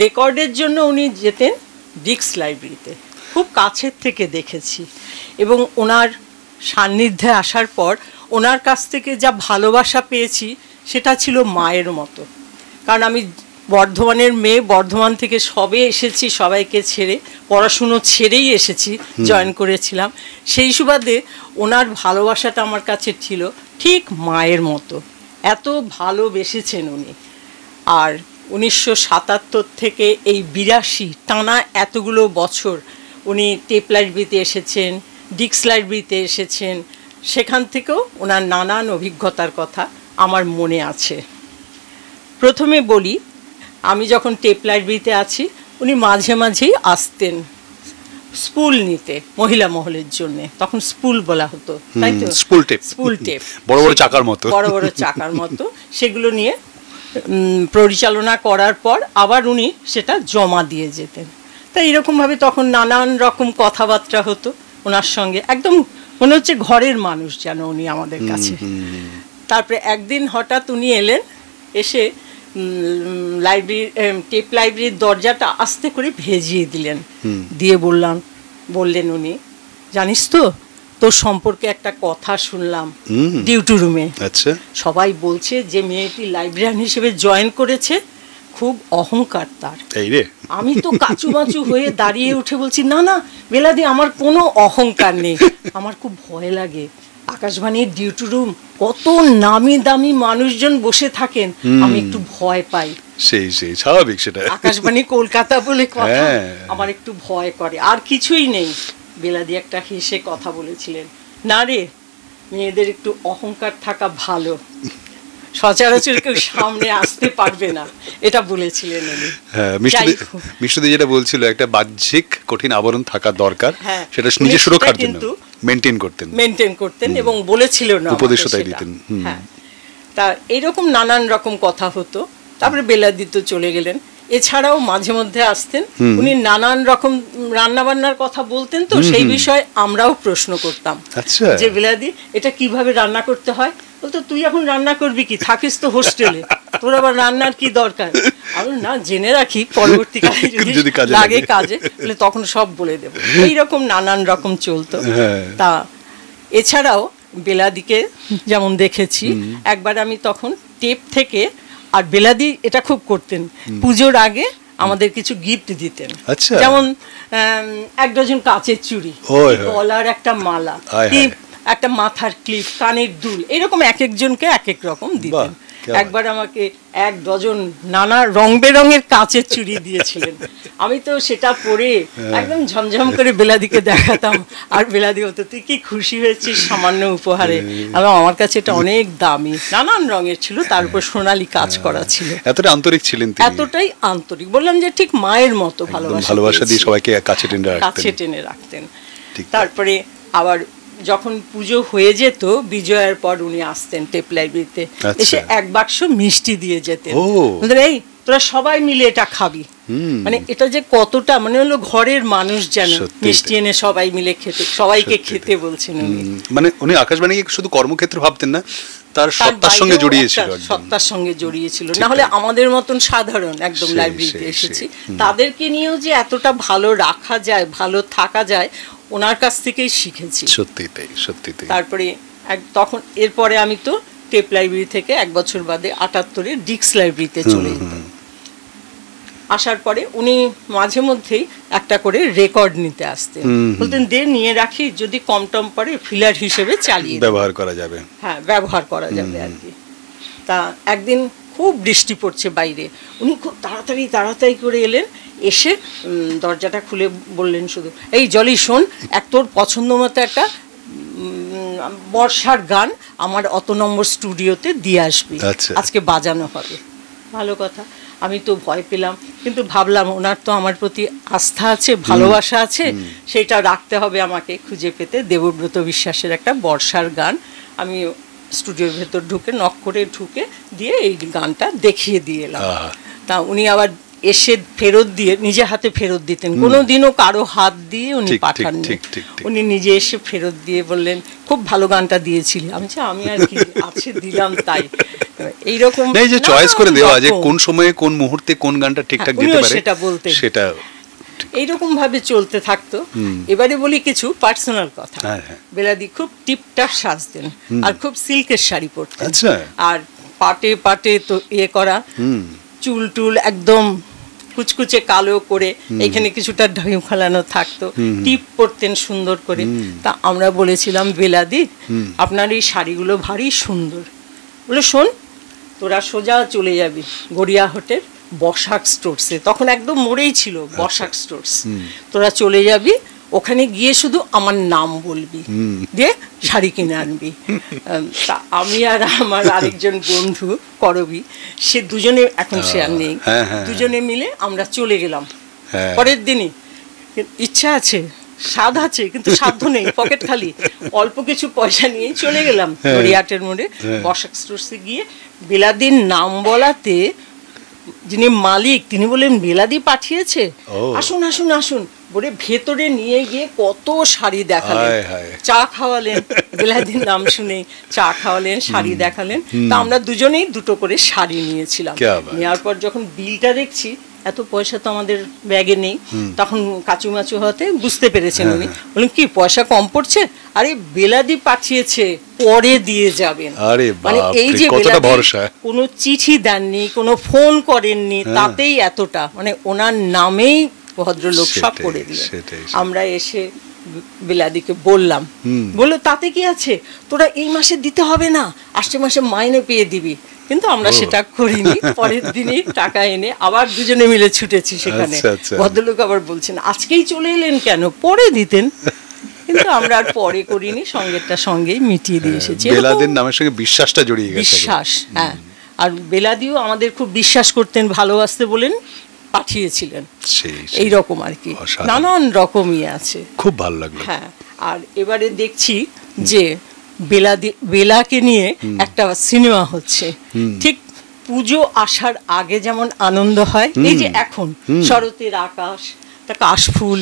রেকর্ডের জন্য উনি যেতেন ডিক্স লাইব্রেরিতে। খুব কাছের থেকে দেখেছি এবং ওনার সান্নিধ্যে আসার পর ওনার কাছ থেকে যা ভালোবাসা পেয়েছি সেটা ছিল মায়ের মতো। কারণ আমি বর্ধমানের মেয়ে, বর্ধমান থেকে সবে এসেছি, সবাইকে ছেড়ে, পড়াশুনো ছেড়েই এসেছি, জয়েন করেছিলাম। সেই সুবাদে ওনার ভালোবাসাটা আমার কাছে ছিল ঠিক মায়ের মতো। এত ভালোবেসেছেন উনি। আর 1977 থেকে এই 82 টানা এতগুলো বছর উনি টেপ লাইব্রেরিতে এসেছেন, ডিক্স লাইব্রেরিতে এসেছেন। সেখান থেকেও ওনার নানান অভিজ্ঞতার কথা আমার মনে আছে। প্রথমে বলি, আমি যখন টেপ লাইব্রেরিতে আছি উনি মাঝে মাঝেই আসতেন স্পুল নিতে মহিলা মহলের জন্য। তখন স্পুল বলা হতো, তাই তো? স্পুল টেপ বড় বড় চাকার মতো, বড় বড় চাকার মতো। সেগুলো নিয়ে পরিচালনা করার পর আবার উনি সেটা জমা দিয়ে যেতেন। তাই এরকমভাবে তখন নানান রকম কথাবার্তা হতো ওনার সঙ্গে। একদম মনে হচ্ছে ঘরের মানুষ যেন উনি আমাদের কাছে। তারপরে একদিন হঠাৎ উনি এলেন, এসে টেপ লাইব্রেরির দরজাটা আস্তে করে ভেজিয়ে দিলেন। দিয়ে বললেন উনি, জানিস তো তোর সম্পর্কে একটা কথা শুনলাম ডিউটি রুমে। আচ্ছা, সবাই বলছে যে মেয়েটি লাইব্রেরিয়ান হিসেবে জয়েন করেছে, খুব অহংকার তার। আমি তো কাচুমাচু হয়ে দাঁড়িয়ে উঠে বলছি, না না বেলাদি, আমার কোনো অহংকার নেই, আমার খুব ভয় লাগে। আকাশবাণীর ডিউটি রুম, কত নামি দামি মানুষজন বসে থাকেন, আমি একটু ভয় পাই। সেই স্বাভাবিক, সেটা আকাশবাণী কলকাতা বলে কথা, আমার একটু ভয় করে, আর কিছুই নেই। বেলাদি একটা হেসে কথা বলেছিলেন, না রে, মেয়েদের একটু অহংকার থাকা ভালো, সচরাচর কেউ সামনে আসতে পারবে না, এটা বলেছিলেন উনি। মিষ্টদি যেটা বলছিল, একটা বাহ্যিক কঠিন আবরণ থাকা দরকার, সেটা নিজের সুরক্ষার জন্য মেনটেন করতেন এবং বলেছিলেন, উপদেশও তাই দিতেন। হ্যাঁ, তা এইরকম নানান রকম কথা হতো। তারপরে বেলাদি তো চলে গেলেন। এছাড়াও মাঝে মধ্যে আসতেন উনি, নানান রকম রান্না বান্নার কথা বলতেন, তো সেই বিষয়ে আমরাও প্রশ্ন করতাম যে বেলাদি এটা কিভাবে রান্না করতে হয়। বলতো, তুই এখন রান্না করবি কি, থাকিস তো হোস্টেলে, তোর আবার রান্নার কি দরকার। আমি না, জেনে রাখি, পরবর্তীকালে যদি লাগে কাজে তখন সব বলে দেবো। এইরকম নানান রকম চলতো। তা এছাড়াও বেলাদিকে যেমন দেখেছি, একবার আমি তখন টেপ থেকে, আর বেলাদি এটা খুব করতেন, পুজোর আগে আমাদের কিছু গিফট দিতেন। যেমন 1 ডজন কাচের চুড়ি, গলার একটা মালা, একটা মাথার ক্লিপ, কানের দুল, এরকম এক একজনকে এক এক রকম দিতেন। একবার আমাকে 1 ডজন নানা রং বেরঙের কাচের চুড়ি দিয়েছিলেন। আমি তো সেটা পরে একদম ঝমঝম করে বেলাদিকে দেখাতাম, আর বেলাদি হতো তুই কি খুশি হয়েছিস সামান্য উপহারে। এবং আমার কাছে এটা অনেক দামি, নানান রঙের ছিল, তার উপর সোনালী কাজ করা ছিল। এতটা আন্তরিক ছিলেন তিনি, এতটাই আন্তরিক, বললাম যে ঠিক মায়ের মতো ভালোবাসা দিয়ে সবাইকে কাছে টেনে রাখতেন। তারপরে আবার যখন পুজো হয়ে যেত, বিজয়ের পর উনি আসতেন টেপ লাইব্রেরিতে, এসে 1 বাক্স মিষ্টি দিয়ে যেতেন। এই তোরা সবাই মিলে এটা খাবি, মানে এটা যে কতটা মানে হলো ঘরের মানুষ যেন মিষ্টি এনে সবাই মিলে খেতে, সবাইকে খেতে বলছেন উনি। মানে উনি আকাশবাণীকে শুধু কর্মক্ষেত্র ভাবতেন না, তার সত্তার সঙ্গে জড়িয়েছিল, সত্তার সঙ্গে জড়িয়েছিল। না হলে আমাদের মতন সাধারণ একদম লাইব্রেরিতে এসেছি, তাদেরকে নিয়েও যে এতটা ভালো রাখা যায়, ভালো থাকা যায়, ওনার কাছ থেকেই শিখেছি। সত্যি তাই, সত্যি তাই। তারপরে তখন এরপরে আমি তো টেপ লাইব্রেরি থেকে 1 বছর বাদে 78-এ ডিক্স লাইব্রেরিতে চলে যেতাম। আসার পরে উনি মাঝে মধ্যেই একটা করে রেকর্ড নিতে আসতেন, বলতেন দে নিয়ে রাখি, যদি কম টম পড়ে ফিলার হিসেবে চালিয়ে ব্যবহার করা যাবে। হ্যাঁ, ব্যবহার করা যাবে আর কি। তা একদিন খুব বৃষ্টি পড়ছে বাইরে, উনি খুব তাড়াতাড়ি করে এলেন, এসে দরজাটা খুলে বললেন শুধু, এই জলি শোন, তোর পছন্দ মতো একটা বর্ষার গান আমার অত নম্বর স্টুডিওতে দিয়ে আসবি, আজকে বাজানো হবে। ভালো কথা, আমি তো ভয় পেলাম, কিন্তু ভাবলাম ওনার তো আমার প্রতি আস্থা আছে, ভালোবাসা আছে, সেটা রাখতে হবে আমাকে। খুঁজে পেতে দেবব্রত বিশ্বাসের একটা বর্ষার গান আমি স্টুডিওর ভেতর ঢুকে নক করে ঢুকে দিয়ে এই গানটা দেখিয়ে দিয়ে এলাম। তা উনি আবার এসে ফেরত দিয়ে নিজে হাতে ফেরত দিতেন, কোনোদিনও কারো হাত দিয়ে উনি পাঠাননি, উনি নিজে এসে ফেরত দিয়ে বললেন খুব ভালো গানটা দিয়েছিলি। আমি আর কি আছে দিলাম তাই। এইরকম এই যে চয়েস করে দেওয়া, যে কোন সময়ে কোন মুহূর্তে কোন গানটা ঠিকঠাক দিতে পারে, সেটা বলতে, সেটা এইরকম ভাবে চলতে থাকতো। এবারে বলি কিছু পার্সোনাল কথা। বেলাদি খুব টিপটাপ সাজতেন, আর খুব সিল্কের শাড়ি পরতেন, আর পাটে পাটে তো করা চুল টুল একদম কুচকুচে কালো করে, এখানে কিছুটা ঢাইম খালানো থাকতো, টিপ পরতেন সুন্দর করে। তা আমরা বলেছিলাম, বেলাদি আপনার এই শাড়িগুলো ভারী সুন্দর, বলে শোন তোরা সোজা চলে যাবি গড়িয়াহাটের বসাক স্টোরসে, তখন একদম মোড়েই ছিল বসাক স্টোরস, তোরা চলে যাবি, ওখানে গিয়ে শুধু আমার নাম বলবি, দিয়ে শাড়ি কিনে আনবি। তা আমি আর আমার আরেকজন বন্ধু করবি, সে দুজনে, এখন সে আর নেই, দুজনে মিলে আমরা চলে গেলাম। পরের দিনই ইচ্ছা আছে, স্বাদ আছে, কিন্তু সাধ্য নেই, পকেট খালি, অল্প কিছু পয়সা নিয়ে চলে গেলাম গড়িয়াহাটের মোড়ে বসাক স্টোরসে। গিয়ে বেলাদির নাম বলাতে যিনি মালিক তিনি বললেন বেলাদি পাঠিয়েছে, আসুন আসুন আসুন বলে ভেতরে নিয়ে গিয়ে কত শাড়ি দেখালেন, চা খাওয়ালেন, বেলাদির নাম শুনে চা খাওয়ালেন, শাড়ি দেখালেন। তা আমরা দুজনেই 2টো করে শাড়ি নিয়েছিলাম। নেওয়ার পর যখন বিলটা দেখছি, এত পয়সা তো আমাদের ব্যাগে নেই, তখন কাচুমাচু হতে বুঝতে পেরেছেন উনি, বললেন কি পয়সা কম পড়ছে, আরে বেলাদি পাঠিয়েছে, পরে দিয়ে যাবেন। মানে এই যে কোনো চিঠি দেননি, কোনো ফোন করেননি, তাতেই এতটা, মানে ওনার নামেই ভদ্রলোক সব করে দিলেন। আমরা এসে বেলাদিকে বললাম, বললো তাতে কি আছে, তোরা এই মাসে দিতে হবে না, আসছে মাসে মাইনে পেয়ে দিবি। কিন্তু আমরা সেটা করিনি, পরের দিনই টাকা এনে আবার দুজনে মিলে ছুটেছি সেখানে। ভদ্রলোক আবার বলছেন আজকেই চলে এলেন কেন, পরে দিতেন। কিন্তু আমরা আর পরে করিনি, সঙ্গেরটা সঙ্গেই মিটিয়ে দিয়ে এসেছি। বেলাদির নামের সঙ্গে বিশ্বাসটা জড়িয়ে গেছে, বিশ্বাস। হ্যাঁ, আর বেলাদিও আমাদের খুব বিশ্বাস করতেন, ভালোবাসতে বলেন পাঠিয়েছিলেন, এইরকম আর কি, নানান রকমই আছে। খুব ভালো লাগলো। হ্যাঁ, আর এবারে দেখছি যে বেলাকে নিয়ে একটা সিনেমা হচ্ছে, ঠিক পুজো আসার আগে যেমন আনন্দ হয়, এই যে এখন শরতের আকাশ, কাশফুল,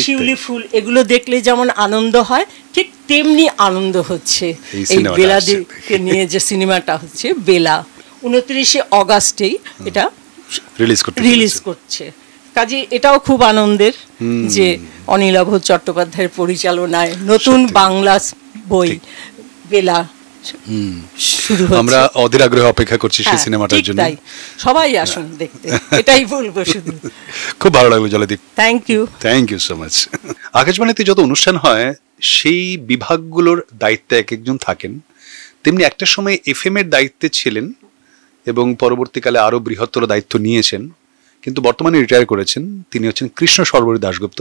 শিউলি ফুল, এগুলো দেখলে যেমন আনন্দ হয়, ঠিক তেমনি আনন্দ হচ্ছে এই বেলাদিকে নিয়ে যে সিনেমাটা হচ্ছে বেলা। 29শে অগাস্টেই এটা রিলিজ করছে, কাজে এটাও খুব আনন্দের যে অনিলাভ চট্টোপাধ্যায়ের পরিচালনায় নতুন বাংলা বই বেলা শুরু হচ্ছে। আমরা অধীর আগ্রহে অপেক্ষা করছি সেই হ্যাঁ, সিনেমাটার ঠিক জন্য। তাই, সবাই আসুন দেখতে, এটাই বলবো শুধু। খুব ভালো লাগলো Jaldeep, thank you. Thank you so much. আকাশবাণীতে যত অনুষ্ঠান হয় সেই বিভাগগুলোর দায়িত্বে এক একজন থাকেন, তেমনি একটা সময় এফএম এর দায়িত্বে ছিলেন এবং পরবর্তীকালে আরো বৃহত্তর দায়িত্ব নিয়েছেন, কিন্তু বর্তমানে রিটায়ার করেছেন। তিনি হচ্ছেন কৃষ্ণ সর্বরী দাশগুপ্ত।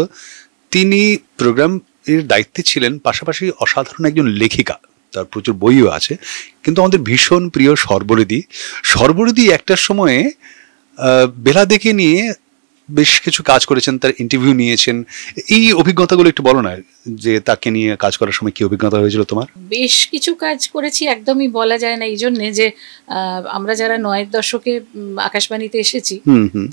তিনি প্রোগ্রাম এর দায়িত্বে ছিলেন, পাশাপাশি অসাধারণ একজন লেখিকা, তার প্রচুর বইও আছে। কিন্তু আমাদের ভীষণ প্রিয় সর্বরিদি একটা সময়ে বেলাদেকে নিয়ে বেশ কিছু কাজ করেছেন, তার ইন্টারভিউ নিয়েছেন। এই অভিজ্ঞতাগুলো একটু বলো না, যে তাকে নিয়ে কাজ করার সময় কি অভিজ্ঞতা হয়েছিল তোমার? বেশ কিছু কাজ করেছি, একদমই বলা যায় না এই জন্যে যে আমরা যারা ৯-এর দশকে আকাশবাণীতে এসেছি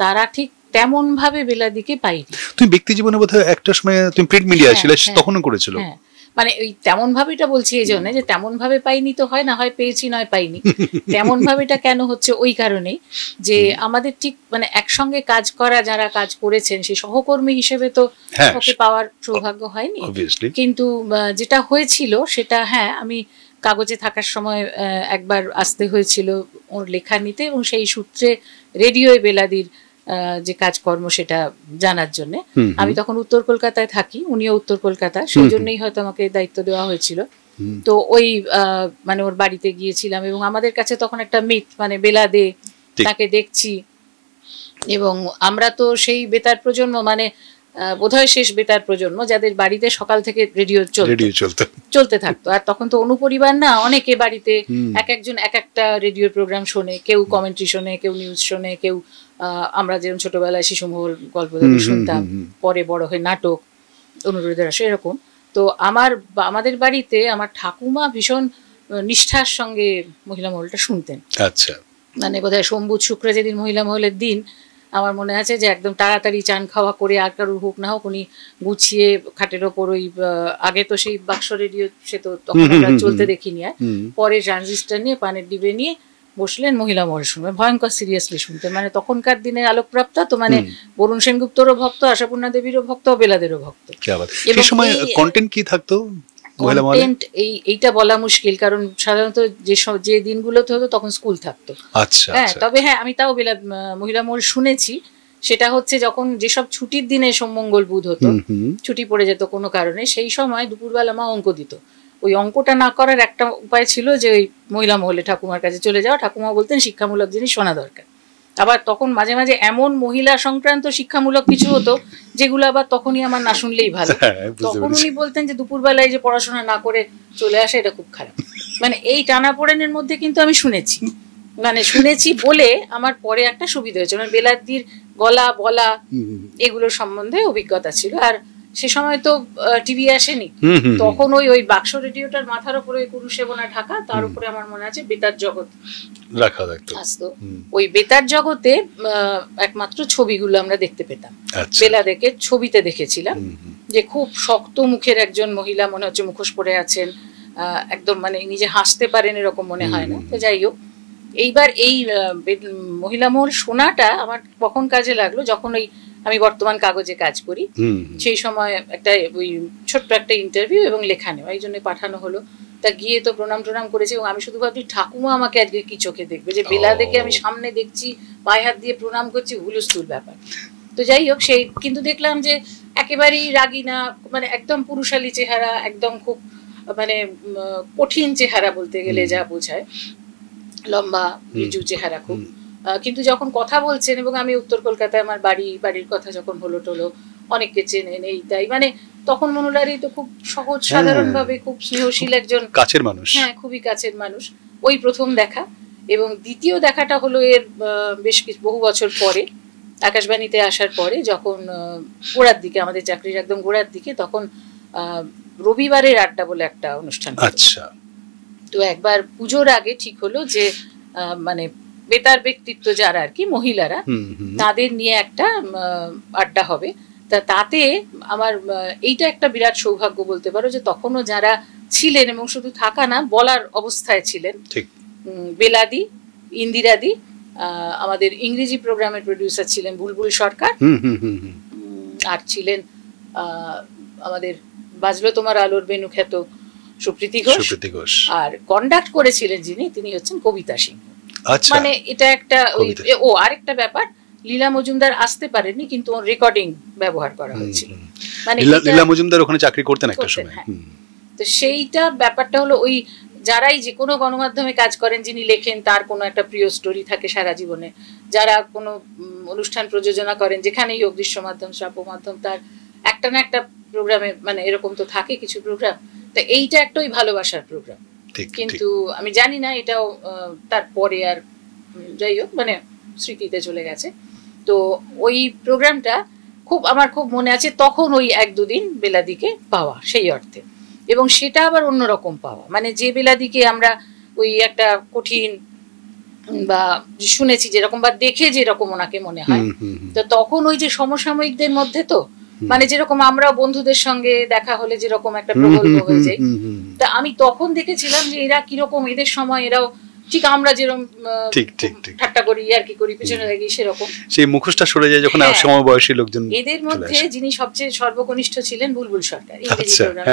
তারা ঠিক তেমন ভাবে বেলাদিকে পাইনি। তুমি ব্যক্তি জীবনে বোধহয় একটা সময় তুমি প্রিন্ট মিডিয়া ছিলে, তখনও করেছিল। হ্যাঁ, মানে ওই তেমন ভাবেটা বলছি এই জন্য যে তেমন ভাবে পাইনি তো হয় না, হয় পেয়েছি নয় পাইনি। তেমন ভাবেটা কেন হচ্ছে ওই কারণেই যে আমাদের ঠিক মানে একসঙ্গে কাজ করা যারা কাজ করেছেন সেই সহকর্মী হিসেবে তো ওকে পাওয়ার সৌভাগ্য হয়নি। কিন্তু যেটা হয়েছিল সেটা, হ্যাঁ, আমি কাগজে থাকার সময় একবার আসতে হয়েছিল ওর লেখা নিতে, এবং সেই সূত্রে রেডিওয়ে বেলাদির যে কাজকর্ম সেটা জানার জন্য। আমি তখন উত্তর কলকাতায় থাকি, উনিও উত্তর কলকাতা, সেই জন্যই হয়তো আমাকে দায়িত্ব দেওয়া হয়েছিল। তো ওই মানে ওর বাড়িতে গিয়েছিলাম, এবং আমাদের কাছে তখন একটা মিথ, মানে বেলাদে তাকে দেখছি, এবং আমরা তো সেই বেতার প্রজন্ম, মানে বোধহয় শেষ বেতার প্রজন্ম যাদের বাড়িতে সকাল থেকে রেডিও চলতে থাকতো। আর তখন তো অনুপরিবার না, অনেকে বাড়িতে এক একজন এক একটা রেডিওর প্রোগ্রাম শোনে, কেউ কমেন্ট্রি শোনে, কেউ নিউজ শোনে, কেউ আমরা যেরকম ছোটবেলায় শিশুমহল গল্প শুনতাম, পরে বড় হয়ে নাটক, অনুরোধের আসে, এরকম। তো আমাদের বাড়িতে আমার ঠাকুমা ভীষণ নিষ্ঠার সঙ্গে মহিলা মহলটা শুনতেন। আচ্ছা, মানে বোধহয় সোম বুধ শুক্র যেদিন মহিলা মহলের দিন, আমার মনে আছে যে একদম তাড়াতাড়ি চান খাওয়া করে, আর কারোর হোক না হোক, উনি গুছিয়ে খাটের ওপর ওই আগে তো সেই বাক্স রেডিও, সে তো তখন আমরা চলতে দেখিনি, আর পরে ট্রানজিস্টার নিয়ে পানের ডিবে নিয়ে বসলেন, মহিলা মহল শুনবে, ভয়ঙ্কর সিরিয়াসলি শুনতেন। মানে তখনকার দিনের আলোকপ্রাপ্তা তো, মানে বরুণ সেনগুপ্তরও ভক্ত, আশাপূর্ণা দেবীরও ভক্ত, বেলাদেরও ভক্ত। সেই সময় কন্টেন্ট কি থাকতো? কন্টেন্ট এইটা বলা মুশকিল, কারণ সাধারণত যে দিনগুলোতে হতো তখন স্কুল থাকতো। আচ্ছা, হ্যাঁ, তবে হ্যাঁ, আমি তাও মহিলা মহল শুনেছি। সেটা হচ্ছে যখন যেসব ছুটির দিনে সোমমঙ্গল বুধ হতো, ছুটি পড়ে যেত কোনো কারণে, সেই সময় দুপুরবেলা মা অঙ্ক দিত। ওই অঙ্কটা না করার একটা উপায় ছিল যে ওই মহিলা মহলে ঠাকুমার কাছে চলে যাওয়া। ঠাকুমা বলতেন শিক্ষামূলক জিনিস শোনা দরকার। আবার তখন মাঝে মাঝে এমন মহিলা সংক্রান্ত শিক্ষামূলক কিছু হতো যেগুলো আবার তখনই আমার না শুনলেই ভালো। তখন উনি বলতেন যে দুপুরবেলায় যে পড়াশোনা না করে চলে আসে, এটা খুব খারাপ। মানে এই টানাপোড়েনের মধ্যে কিন্তু আমি শুনেছি বলে আমার পরে একটা সুবিধা হয়েছে, মানে বেলাদির গলা বলা এগুলোর সম্বন্ধে অভিজ্ঞতা ছিল। আর সে সময় তো টিভি আসেনি, তখন ওই বাক্স রেডিওটার মাথার উপরে ওই কুরুসেবনা ঢাকা, তার উপরে আমার মনে আছে বেতার জগৎ আসতো। ওই বেতার জগতে একমাত্র ছবিগুলো আমরা দেখতে পেতাম। বেলাদেকে ছবিতে দেখেছিলাম যে খুব শক্ত মুখের একজন মহিলা, মনে হচ্ছে মুখোশ পরে আছেন, একদম মানে নিজে হাসতে পারেন এরকম মনে হয় না। তো যাই হোক, এইবার এই মহিলা মহল শোনাটা আমার কখন কাজে লাগলো, যখন ওই আমি বর্তমান কাগজে কাজ করি, সেই সময় একটা ওই ছোট্ট একটা ইন্টারভিউ এবং লেখা নেওয়া, এই জন্য পাঠানো হলো। তা গিয়ে তো প্রণাম করেছি, এবং আমি শুধু ভাবছি ঠাকুমা আমাকে আজকে কি চোখে দেখবে, যে বেলাদেকে আমি সামনে দেখছি, পায়ে হাত দিয়ে প্রণাম করছি, হুলস্থুল ব্যাপার। তো যাই হোক, সেই কিন্তু দেখলাম যে একেবারেই রাগী না, মানে একদম পুরুষালী চেহারা, একদম খুব মানে কঠিন চেহারা বলতে গেলে যা বোঝায়, লম্বা রিজু চেহারা খুব। কিন্তু যখন কথা বলছেন, এবং আমি উত্তর কলকাতায় আমার বাড়ির কথা যখন হলো টলো, অনেককে চেনেন এই তাই, মানে তখন মনোলারি তো খুব সহজ সাধারণ ভাবে খুব স্নেহশীল একজন কাছের মানুষ, হ্যাঁ খুবই কাছের মানুষ। ওই প্রথম দেখা, এবং দ্বিতীয় দেখাটা হলো এর বেশ বহু বছর পরে, আকাশবাণীতে আসার পরে, যখন গোড়ার দিকে, আমাদের চাকরির একদম গোড়ার দিকে, তখন রবিবারের আড্ডা বলে একটা অনুষ্ঠান। আচ্ছা, তো একবার পুজোর আগে ঠিক হলো যে মানে বেতার ব্যক্তিত্ব যারা আর কি মহিলারা, তাদের নিয়ে একটা আড্ডা হবে। তাতে আমার এইটা একটা বিরাট সৌভাগ্য বলতে পারো, যে তখনও যারা ছিলেন, এবং শুধু থাকা না, বলার অবস্থায় ছিলেন, বেলাদি, ইন্দিরাদি, আমাদের ইংরেজি প্রোগ্রামের প্রডিউসার ছিলেন বুলবুল সরকার, আর ছিলেন আমাদের বাজলো তোমার আলোর বেনু খ্যাত সুপ্রীতি সুপ্রীতি ঘোষ। আর কন্ডাক্ট করেছিলেন যিনি, তিনি হচ্ছেন কবিতা সিংহ। আচ্ছা, মানে এটা একটা ওই কবিতা। আরেকটা ব্যাপার, লীলা মজুমদার আসতে পারেননি কিন্তু রেকর্ডিং ব্যবহার করা হয়েছিল। মানে লীলা মজুমদার ওখানে চাকরি করতেন একটা সময়। হ্যাঁ। তো সেইটা ব্যাপারটা হলো ওই যারাই যে কোনো গণমাধ্যমে কাজ করেন, যিনি লেখেন তার কোনো একটা প্রিয় স্টোরি থাকে সারা জীবনে, যারা কোনো অনুষ্ঠান প্রযোজনা করেন যেখানেই হোক, দৃশ্য মাধ্যম, শ্রাব্য মাধ্যম, তার একটা না একটা প্রোগ্রামে মানে এরকম তো থাকে কিছু প্রোগ্রাম। তো এইটা একটা ওই ভালোবাসার প্রোগ্রাম, কিন্তু আমি জানি না এটাও তারপরে আর যাই হোক মানে স্মৃতিতে চলে গেছে। তো ওই প্রোগ্রামটা আমার খুব মনে আছে, তখন ওই 1-2 দিন বেলাদিকে পাওয়া সেই অর্থে, এবং সেটা আবার অন্যরকম পাওয়া, মানে যে বেলাদিকে আমরা ওই একটা কঠিন বা শুনেছি যেরকম বা দেখে যেরকম ওনাকে মনে হয়, তো তখন ওই যে সমসাময়িকদের মধ্যে তো মানে যেরকম আমরা বন্ধুদের সঙ্গে দেখা হলে যেরকম একটা প্রগল্ভ হয়ে যায়, তা আমি তখন দেখেছিলাম যে এরা কিরকম, এদের সময় এরাও ঠিক আমরা যেরকম ঠাট্টা করি আর কি করি পেছনে লাগি সেরকম, সেই মুখোশটা সরে যায় যখন সমবয়সী লোকজন। এদের মধ্যে যিনি সবচেয়ে সর্বকনিষ্ঠ ছিলেন বুলবুল সরকার, ইংরেজি প্রোগ্রাম,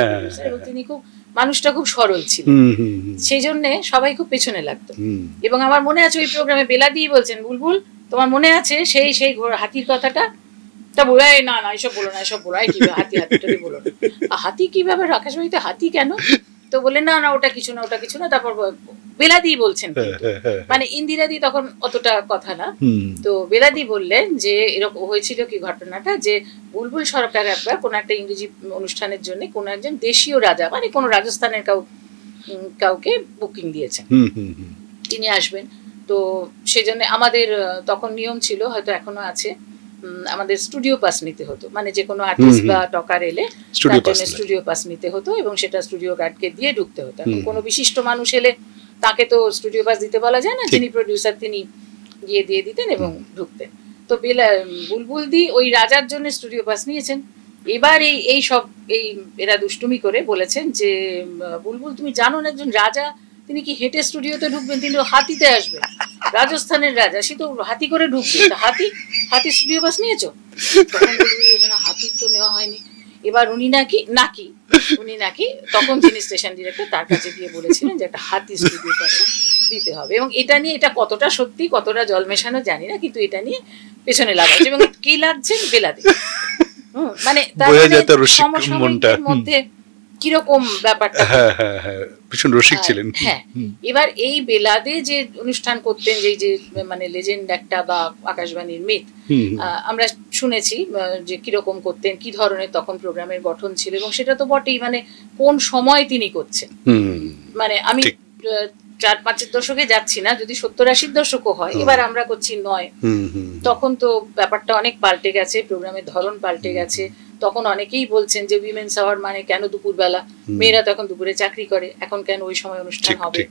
এবং তিনি খুব মানুষটা খুব সরল ছিল, সেই জন্য সবাই খুব পেছনে লাগতো। এবং আমার মনে আছে ওই প্রোগ্রামে বেলাদি বলছেন, বুলবুল তোমার মনে আছে সেই হাতির কথাটা? তা বলে না এসব বলো না, এসব বলো, কি হাতিটা বলো না, হাতি কিভাবে আকাশবাণীতে হাতি কেন? তো বলে না ওটা কিছু না। তারপর বেলাদি বলছেন, মানে ইন্দিরাদি তখন অতটা কথা না, তো বেলাদি বললেন যে এরকম হয়েছিল কি ঘটনাটা, যে বুলবুল সরকার একবার কোন একটা ইংরেজি অনুষ্ঠানের জন্য কোন একজন দেশীয় রাজা, মানে কোন রাজস্থানের কাউকে বুকিং দিয়েছেন, তিনি আসবেন। তো সেজন্য আমাদের তখন নিয়ম ছিল, হয়তো এখনো আছে, আমাদের স্টুডিও পাস নিতে হতো, মানে যে কোনো আর্টিস্ট বা টকার এলে তার জন্য স্টুডিও পাস নিতে হতো, এবং সেটা স্টুডিও গার্ডকে দিয়ে ঢুকতে হতো। কোনো বিশিষ্ট মানুষ এলে তাকে তো স্টুডিও পাস দিতে বলা যায় না, যিনি প্রডিউসার তিনি গিয়ে দিয়ে দিতেন এবং ঢুকতেন। তো বুলবুল দি ওই রাজার জন্য স্টুডিও পাস নিয়েছেন। এবার এরা দুষ্টুমি করে বলেছেন যে বুলবুল তুমি জানো না একজন রাজা তিনি কি হেঁটে স্টুডিওতে ঢুকবেন, তিনি হাতিতে আসবেন, রাজস্থানের রাজা, সে তো হাতি করে ঢুকবে, হাতি স্টুডিও বাস নিয়েছো? তখন হাতি তো নেওয়া হয়নি। এবার উনি নাকি তখন যিনি স্টেশন ডিরেক্টর তার কাছে গিয়ে বলেছিলেন যে একটা হাতি স্টুডিও বাস দিতে হবে, এবং এটা নিয়ে, এটা কতটা সত্যি কতটা জল মেশানো জানি না, কিন্তু এটা নিয়ে পেছনে লাগাচ্ছে। এবং কি লাগছে বেলাদি, মানে সমসাময়িকদের মধ্যে কিরকম ব্যাপারটা, ভীষণ রসিক ছিলেন। হ্যাঁ, এবার এই বেলাদে যে অনুষ্ঠান করতেন, যে মানে লেজেন্ড একটা বা আকাশবাণীর মিথ, আমরা শুনেছি যে কিরকম করতেন, কি ধরনের তখন প্রোগ্রামের গঠন ছিল, এবং সেটা তো বটেই, মানে কোন সময় তিনি করছেন, মানে আমি 4-5 দশকে যাচ্ছি না, যদি 70-80 দশকও হয়, এবার আমরা করছি 9, তখন তো ব্যাপারটা অনেক পাল্টে গেছে, প্রোগ্রামের ধরন পাল্টে গেছে। তখন অনেকেই বলছেন যে উইমেন্স আওয়ার মানে কেন দুপুরবেলা, মেয়েরা তখন দুপুরে চাকরি করে, এখন কেন ওই সময় অনুষ্ঠান হবে,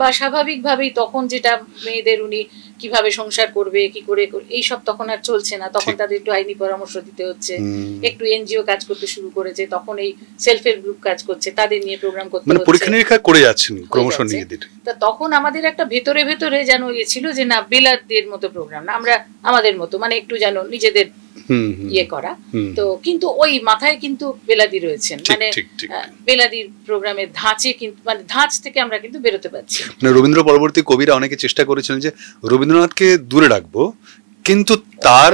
বা স্বাভাবিকভাবেই তখন যেটা মেয়েদের উনি কিভাবে সংসার করবে, কি করে, এইসব তখন আর চলছে না, তখন তাদের একটু আইনি পরামর্শ দিতে হচ্ছে, একটু এনজিও কাজ করতে শুরু করেছে, তখন এই সেলফ হেল্প গ্রুপ কাজ করছে, তাদের নিয়ে প্রোগ্রাম করতে হচ্ছে, পরীক্ষা নিরীক্ষা করে যাচ্ছেন ক্রমশ নিজেদের। তা তখন আমাদের একটা ভেতরে যেন ছিল যে না, বেলাদের মতো প্রোগ্রাম না, আমরা আমাদের মতো, মানে একটু যেন নিজেদের ইয়ে করা। তো কিন্তু ওই মাথায় কিন্তু বেলাদি রয়েছেন, মানে বেলাদির প্রোগ্রামের ধাঁচে, কিন্তু মানে ধাঁচ থেকে আমরা কিন্তু বেরোতে পারছি। মানে রবীন্দ্র পরবর্তী কবিরা অনেকে চেষ্টা করেছিলেন যে রবীন্দ্রনাথকে দূরে রাখবো, কিন্তু তার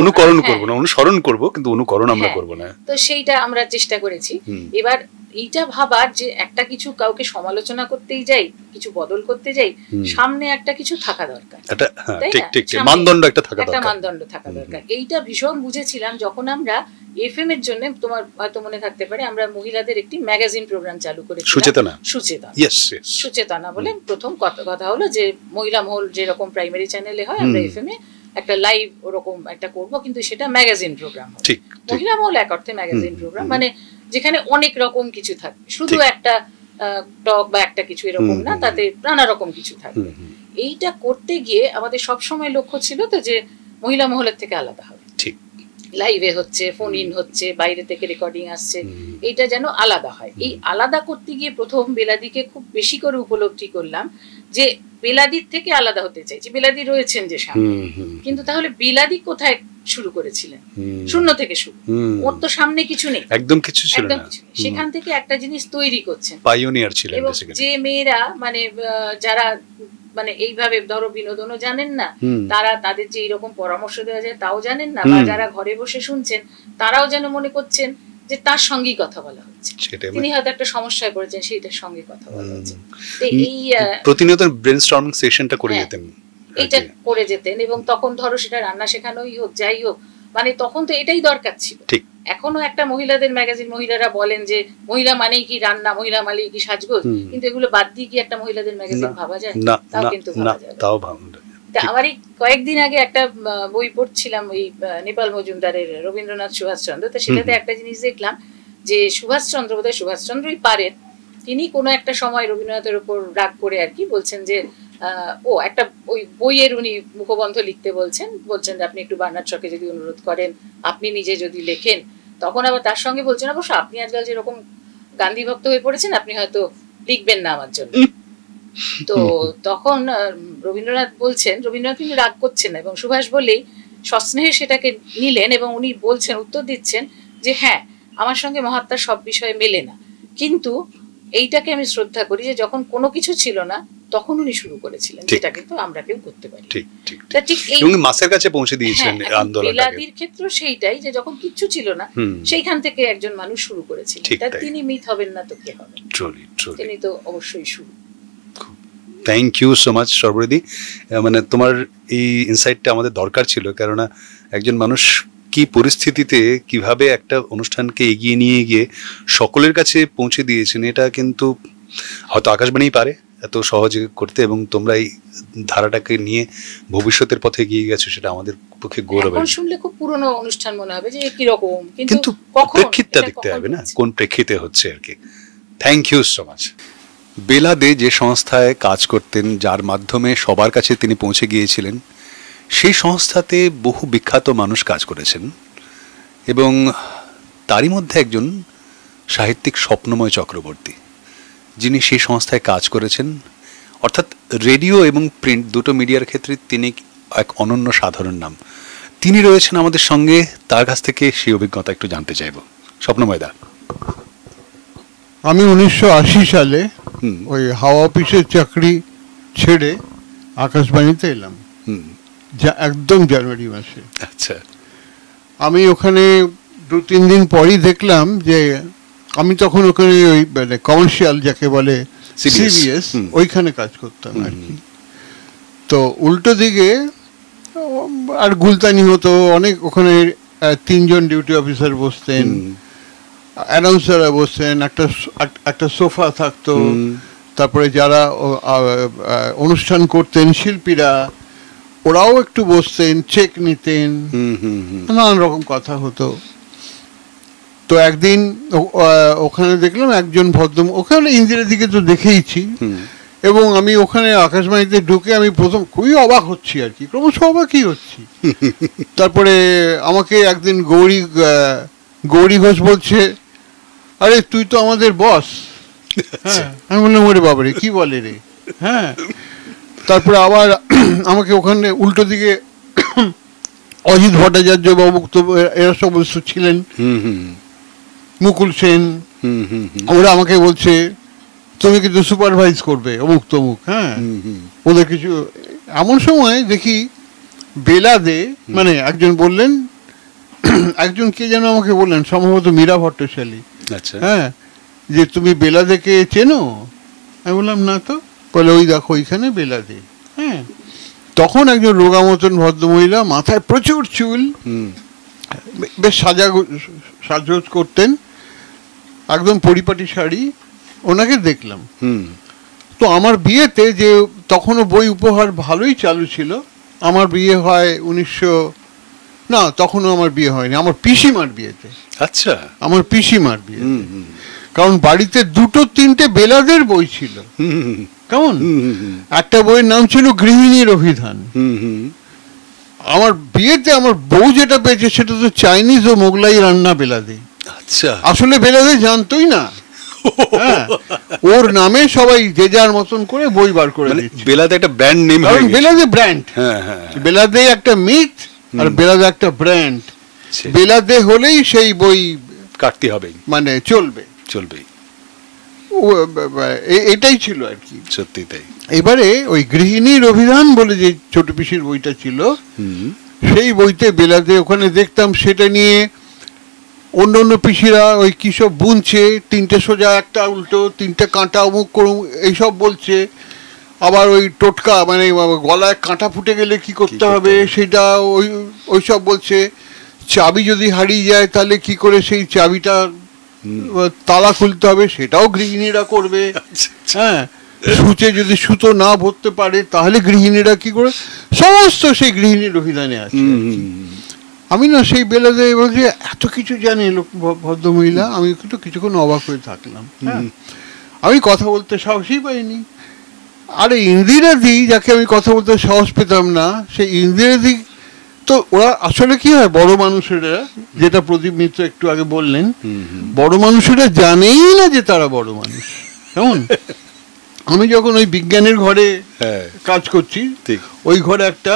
অনুকরণ করবো না, অনুসরণ করবো, কিন্তু অনুকরণ আমরা করবো না। তো সেইটা আমরা চেষ্টা করেছি। এবার এইটা ভাবার যে একটা কিছু কাউকে সমালোচনা করতেই যাই, কিছু বদল করতে যাই, সামনে একটা কিছু থাকা দরকার, মানদণ্ড থাকা দরকার। এইটা ভীষণ বুঝেছিলাম যখন আমরা এফএম এর জন্য, তোমার হয়তো মনে থাকতে পারে, আমরা মহিলাদের একটি ম্যাগাজিন প্রোগ্রাম চালু করেছিলাম, সুচেতনা বলে। প্রথম কথা হলো যে মহিলা মহল যেরকম প্রাইমারি চ্যানেলে হয়, আমরা এফএম এ একটা লাইভ ওরকম একটা করবো, কিন্তু সেটা ম্যাগাজিন প্রোগ্রাম হবে, মহিলা মহল এক অর্থে ম্যাগাজিন প্রোগ্রাম, মানে যেখানে অনেক রকম কিছু থাকবে, শুধু একটা টক বা একটা কিছু এরকম না, তাতে নানা রকম কিছু থাকবে। এইটা করতে গিয়ে আমাদের সবসময় লক্ষ্য ছিল তো যে মহিলা মহলের থেকে আলাদা হবে, লাইভে হচ্ছে, ফোন ইন হচ্ছে, বাইরে থেকে রেকর্ডিং আসছে, এইটা যেন আলাদা হয়। এই আলাদা করতে গিয়ে প্রথম বেলাদিকে খুব বেশি করে উপলব্ধি করলাম যে বেলাদির থেকে আলাদা হতে চাইছি। বেলাদি রয়েছেন যে সামনে, কিন্তু তাহলে বেলাদি কোথায় শুরু করেছিলেন? শূন্য থেকে শুরু, ওর তো সামনে কিছু নেই, একদম কিছু ছিল না। সেখান থেকে একটা জিনিস তৈরি করছেন, পাইওনিয়ার ছিলেন। এবং যে মেয়েরা মানে যারা মানে এইভাবে ধরো বিনোদনও জানেন না, তারা তাদের যে এরকম পরামর্শ দেওয়া যায় তাও জানেন না, বা যারা ঘরে বসে শুনছেন তারাও যেন মনে করছেন যে তার সঙ্গেই কথা বলা হচ্ছে, তিনি হয়তো একটা সমস্যায় পড়েছেন, সেইটার সঙ্গে কথা বলা হচ্ছে। এই প্রতিনিয়ত ব্রেনস্টর্মিং সেশনটা করে যেতেন, এটা করে যেতেন। এবং তখন ধরো সেটা রান্না শেখানোই হোক, যাই হোক, মানে তখন তো এটাই দরকার ছিল। এখনো একটা মহিলাদের ম্যাগাজিন, মহিলারা বলেন যে মহিলা মানেই কি রান্না, মহিলা মানেই কি সাজগোজ, কিন্তু এগুলো বাদ দিয়ে কি একটা মহিলাদের ম্যাগাজিন ভাবা যায়? তাও কিন্তু ভাবা যায়। আমার এই কয়েকদিন আগে একটা বই পড়ছিলাম ওই নেপাল মজুমদারের রবীন্দ্রনাথ সুভাষচন্দ্র, তো সেটাতে একটা জিনিস দেখলাম যে সুভাষচন্দ্র, বোধহয় সুভাষচন্দ্রই পারেন, তিনি কোনো একটা সময় রবীন্দ্রনাথের উপর রাগ করে আর কি বলছেন যে একটা ওই বইয়ের উনি মুখবন্ধ লিখতে বলছেন যে আপনি একটু বার্নার্ড শকে যদি অনুরোধ করেন, আপনি নিজে যদি লেখেন। তখন আবার তার সঙ্গে বলছেন অবশ্য আপনি আজকাল যেরকম গান্ধী ভক্ত হয়ে পড়েছেন, আপনি হয়তো লিখবেন না আমার জন্য। তো তখন রবীন্দ্রনাথ বলছেন, রবীন্দ্রনাথ কিন্তু রাগ করছেন না, এবং সুভাষ বলেই সস্নেহে সেটাকে নিলেন, এবং উনি বলছেন, উত্তর দিচ্ছেন যে হ্যাঁ, আমার সঙ্গে মহাত্মার সব বিষয়ে মেলে না, কিন্তু এইটাকে আমি শ্রদ্ধা করি যে যখন কোনো কিছু ছিল না তখন উনি শুরু করেছিলেন, যেটা কিন্তু আমরা কেউ করতে পারি। ঠিক এই মাসের কাছে পৌঁছে দিয়েছিলেন আন্দোলনটাকে। বেলাদির ক্ষেত্রে সেইটাই, যে যখন কিচ্ছু ছিল না সেইখান থেকে একজন মানুষ শুরু করেছিলেন, তিনি মিথ হবেন না তো কে হবে? তিনি তো অবশ্যই শুরু। থ্যাংক ইউ সো মাচ সর্বরিদি, মানে তোমার এই ইনসাইটটা আমাদের দরকার ছিল, কেননা একজন মানুষ কি পরিস্থিতিতে কিভাবে একটা অনুষ্ঠানকে এগিয়ে নিয়ে গিয়ে সকলের কাছে পৌঁছে দিয়েছেন, এটা কিন্তু হয়তো আকাশবাণী পারে এত সহজে করতে, এবং তোমরা এই ধারাটাকে নিয়ে ভবিষ্যতের পথে এগিয়ে গেছো, সেটা আমাদের পক্ষে গৌরবের। এখন শুনলে খুব পুরনো অনুষ্ঠান মনে হবে যে কি রকম, কিন্তু প্রেক্ষিতটা দেখতে হবে না, কোন প্রেক্ষিতে হচ্ছে আর কি। Thank you so much. Bela De যে সংস্থায় কাজ করতেন, যার মাধ্যমে সবার কাছে তিনি পৌঁছে গিয়েছিলেন, সেই সংস্থাতে বহু বিখ্যাত মানুষ কাজ করেছেন, এবং তারই মধ্যে একজন সাহিত্যিক স্বপ্নময় চক্রবর্তী, যিনি সেই সংস্থায় কাজ করেছেন। অর্থাৎ রেডিও এবং প্রিন্ট দুটো মিডিয়ার ক্ষেত্রে তিনি এক অনন্য সাধারণ নাম। তিনি রয়েছেন আমাদের সঙ্গে, তার কাছ থেকে সেই অভিজ্ঞতা একটু জানতে চাইব। স্বপ্নময় দা। আমি 1980 সালে ওই হাওয়া অফিসের চাকরি ছেড়ে আকাশবাণীতে এলাম, একদম জানুয়ারি মাসে। আচ্ছা, আমি ওখানে 2-3 দিন পরই দেখলাম যে আমি তখন ওখানে ওই মানে কমার্শিয়াল যাকে বলে সিবিএস, ওইখানে কাজ করতাম আর কি। তো উল্টো দিকে আর গুলতানি হতো অনেক, ওখানে 3 জন ডিউটি অফিসার বসতেন, অ্যানাউন্সাররা বসতেন, একটা সোফা থাকতো, তারপরে যারা অনুষ্ঠান করতেন শিল্পীরা ওরাও একটু বসতেন, চেক নিতেন, নানান রকম কথা হতো। তো একদিন ওখানে দেখলাম একজন ভদ্র, ওখানে ইন্দিরা দিকে তো দেখেইছি, এবং আমি ওখানে আকাশবাণীতে ঢুকে আমি প্রথম খুবই অবাক হচ্ছি আর কি, ক্রমশ অবাকই হচ্ছি। তারপরে আমাকে একদিন গৌরী ঘোষ বলছে, আরে তুই তো আমাদের বস। হ্যাঁ, আমি বললাম ওরে বাবারে কি বলে রে। হ্যাঁ, তারপরে আবার আমাকে ওখানে উল্টো দিকে অজিত ভট্টাচার্য বা এরা সব ছিলেন, মুকুল সেন, ওরা আমাকে বলছে তুমি কিন্তু সুপারভাইজ করবে অমুক তমুক। হ্যাঁ, ওদের কিছু এমন সময় দেখি বেলা দে, মানে একজন বললেন, একজন কে যেন আমাকে বললেন, সম্ভবত মীরা ভট্টশালী, হ্যাঁ, যে তুমি বেলা দেকে চেনো? আমি বললাম না তো। বলে ওই দেখো ওইখানে বেলা দে। হ্যাঁ, তখন একজন রোগা মতন ভদ্রমহিলা, মাথায় প্রচুর চুল, বেশ সাজগোজ করতেন, একদম পরিপাটি শাড়ি, ওনাকে দেখলাম। তো আমার বিয়েতে, যে তখনও বই উপহার ভালোই চালু ছিল, আমার বিয়ে হয় না তখনও আমার বিয়ে হয়নি, আমার পিসিমার বিয়েতে। আচ্ছা, আমার পিসিমার বিয়েতে, কারণ বাড়িতে 2-3টে বেলাদের বই ছিল। কেমন, একটা বইয়ের নাম ছিল গৃহিণীর অভিধান, আমার বিয়েতে আমার বউ যেটা পেয়েছে সেটা তো চাইনিজ ও মোগলাই রান্না বেলাদে। আচ্ছা, আসলে বেলাদে জানতোই না, হ্যাঁ, ওর নামে সবাই যে যার মতন করে বই বার করে দিচ্ছে। বেলাদে একটা ব্র্যান্ড নেম, কারণ বেলাদে ব্র্যান্ড, হ্যাঁ হ্যাঁ, বেলাদে একটা মিথ আর বেলাদে একটা ব্র্যান্ড। বেলাদে হলেই সেই বই কাটতে হবে, মানে চলবেই। এটাই ছিল আর কি, সত্যি তাই। এবারে ওই গৃহিণীর অভিধান বলে যে ছোট পিসির বইটা ছিল, সেই বইতে বেলাদে ওখানে দেখতাম সেটা নিয়ে অন্য অন্য পিসিরা ওই কি সব বুনছে, 3টে সোজা একটা উল্টো, 3টে কাঁটা অমুক করুম এইসব বলছে। আবার ওই টোটকা মানে গলায় কাঁটা ফুটে গেলে কি করতে হবে সেটা ওই সব বলছে। চাবি যদি হারিয়ে যায় তাহলে কি করে সেই চাবিটা তালা খুলতে হবে সেটাও গৃহিণীরা করবে। হ্যাঁ, সুচে যদি সুতো না ভরতে পারে তাহলে গৃহিণীরা কি করে, সমস্ত সেই গৃহিণীর অভিধানে আছে। আমি না সেই বেলাতে বলছি এত কিছু জানি লোক ভদ্রমহিলা, আমি একটু কিছুক্ষণ অবাক হয়ে থাকলাম। হ্যাঁ, আমি কথা বলতে সাহসই পাইনি। আরে ইন্দিরাদি, যাকে আমি কথা বলতে সাহস পেতাম না, সেই ইন্দিরাদি তো ওরা আসলে কি হয়, বড় মানুষেরা, যেটা প্রদীপ মিত্র একটু আগে বললেন, বড় মানুষেরা জানেই না যে তারা বড় মানুষ। কেমন, আমি যখন ওই বিজ্ঞানের ঘরে কাজ করছি, ওই ঘরে একটা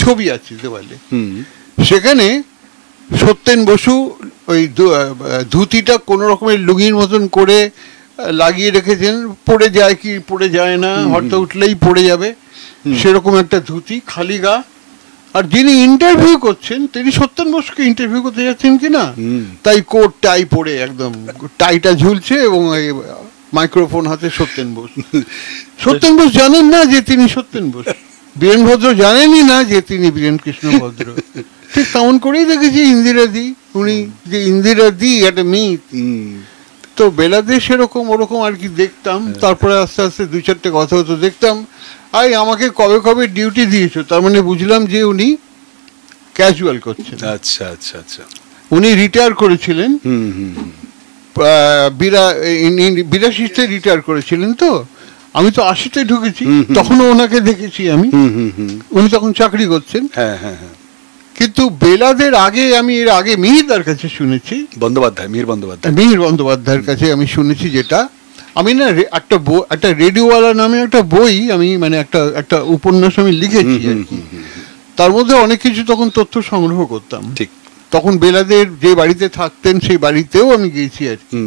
ছবি আছে দেওয়ালে, সেখানে সত্যেন বসু ওই ধুতিটা কোন রকমের লুঙ্গির মতন করে লাগিয়ে রেখেছেন, পড়ে যায় কি পড়ে যায় না, হঠাৎ উঠলেই পড়ে যাবে সেরকম একটা ধুতি, খালি গা। আর যিনি ইন্টারভিউ করছেন তিনি সত্যেন বসুকে ইন্টারভিউ করতে যাচ্ছেন কিনা, তাই কোট টাই পরে একদম টাইটা ঝুলছে এবং মাইক্রোফোন হাতে সত্যেন বোস। সত্যেন বোস জানেন না যে তিনি সত্যেন বোস, বীরেন ভদ্র জানেনই না যে তিনি বীরেন কৃষ্ণ ভদ্র। ঠিক তেমন করেই দেখেছি ইন্দিরাদি, উনি যে ইন্দিরাদি একটা মিথ। তো বেলাদে সেরকম ওরকম আর কি দেখতাম। তারপরে আস্তে আস্তে 2-4টে কথা হতো, দেখতাম আই আমাকে কবে কবে ডিউটি দিয়েছো, তার মানে বুঝলাম যে উনি ক্যাজুয়াল করছেন। আচ্ছা আচ্ছা আচ্ছা, উনি রিটায়ার করেছিলেন 82-তে রিটায়ার করেছিলেন। তো আমি তো 80-তে ঢুকেছি, তখনও ওনাকে দেখেছি আমি, উনি তখন চাকরি করছেন। হ্যাঁ হ্যাঁ হ্যাঁ, কিন্তু বেলাদের আগে আমি এর আগে মিহিরদার কাছে শুনেছি, মিহির বন্দ্যোপাধ্যায়ের কাছে আমি শুনেছি, যেটা আমি না একটা রেডিওওয়ালা নামে একটা বই আমি মানে একটা উপন্যাস আমি লিখেছি আর কি। তার মধ্যে অনেক কিছু তখন তথ্য সংগ্রহ করতাম। ঠিক তখন বেলাদের যে বাড়িতে থাকতেন সেই বাড়িতেও আমি গিয়েছি আর কি,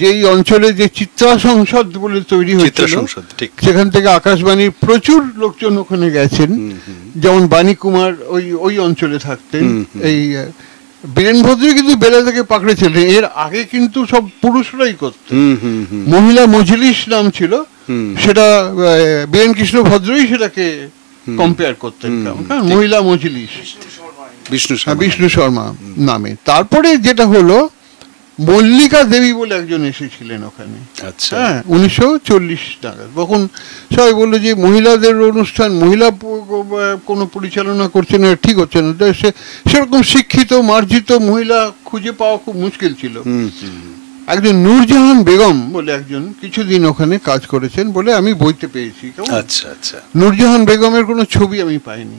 যেই অঞ্চলে যে চিত্রা সংসদ বলে তৈরি হয়েছিল, সেখান থেকে আকাশবাণীর প্রচুর লোকজন ওখানে গেছেন। যেমন বাণী কুমার ওই অঞ্চলে থাকতেন। এই বীরেন ভদ্র কিন্তু বেলা থেকে পাকড়েছিলেন, এর আগে কিন্তু সব পুরুষরাই করতেন। মহিলা মজলিস নাম ছিল, সেটা বীরেন কৃষ্ণ ভদ্রই সেটাকে কম্পেয়ার করতেন, মহিলা মজলিস, বিষ্ণু শর্মা নামে। তারপরে যেটা হলো, মল্লিকা দেবী বলে একজন এসেছিলেন ওখানে, হ্যাঁ 1940 নাগাদ। তখন সবাই বললো যে মহিলাদের অনুষ্ঠান মহিলা কোনো পরিচালনা করছে না, ঠিক হচ্ছে না। সেরকম শিক্ষিত মার্জিত মহিলা খুঁজে পাওয়া খুব মুশকিল ছিল। একজন নূরজাহান বেগম বলে একজন কিছুদিন ওখানে কাজ করেছেন বলে আমি বইতে পেয়েছি। আচ্ছা আচ্ছা, নূরজাহান বেগমের কোনো ছবি আমি পাইনি।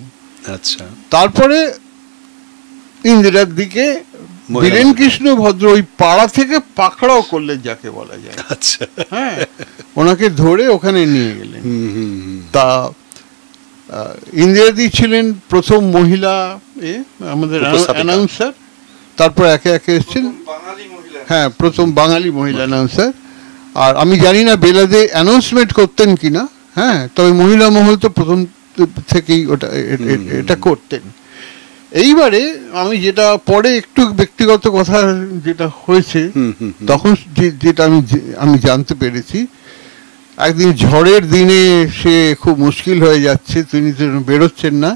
আচ্ছা, তারপরে ইন্দিরার দিকে বীরেন কৃষ্ণ ভদ্র ওই পাড়া থেকে পাকড়াও করলেন যাকে বলা যায়। আচ্ছা, হ্যাঁ, ওনাকে ধরে ওখানে নিয়ে গেলেন। তা ইন্দিরাদি ছিলেন প্রথম মহিলা আমাদের অ্যানাউন্সার, তারপর একে একে এসছেন, হ্যাঁ প্রথম বাঙালি মহিলা অ্যানাউন্সার। আর আমি জানি না বেলাদে অ্যানাউন্সমেন্ট করতেন কিনা, হ্যাঁ, তবে মহিলা মহল তো প্রথম থেকেই এটা করতেন। এইবারে আমি যেটা পরে একটু ব্যক্তিগত কথা যেটা হয়েছে, তখন যেটা আমি জানতে পেরেছি, একদিন ঝড়ের দিনে সে খুব মুশকিল হয়ে যাচ্ছে, তিনি বেরোচ্ছেন না,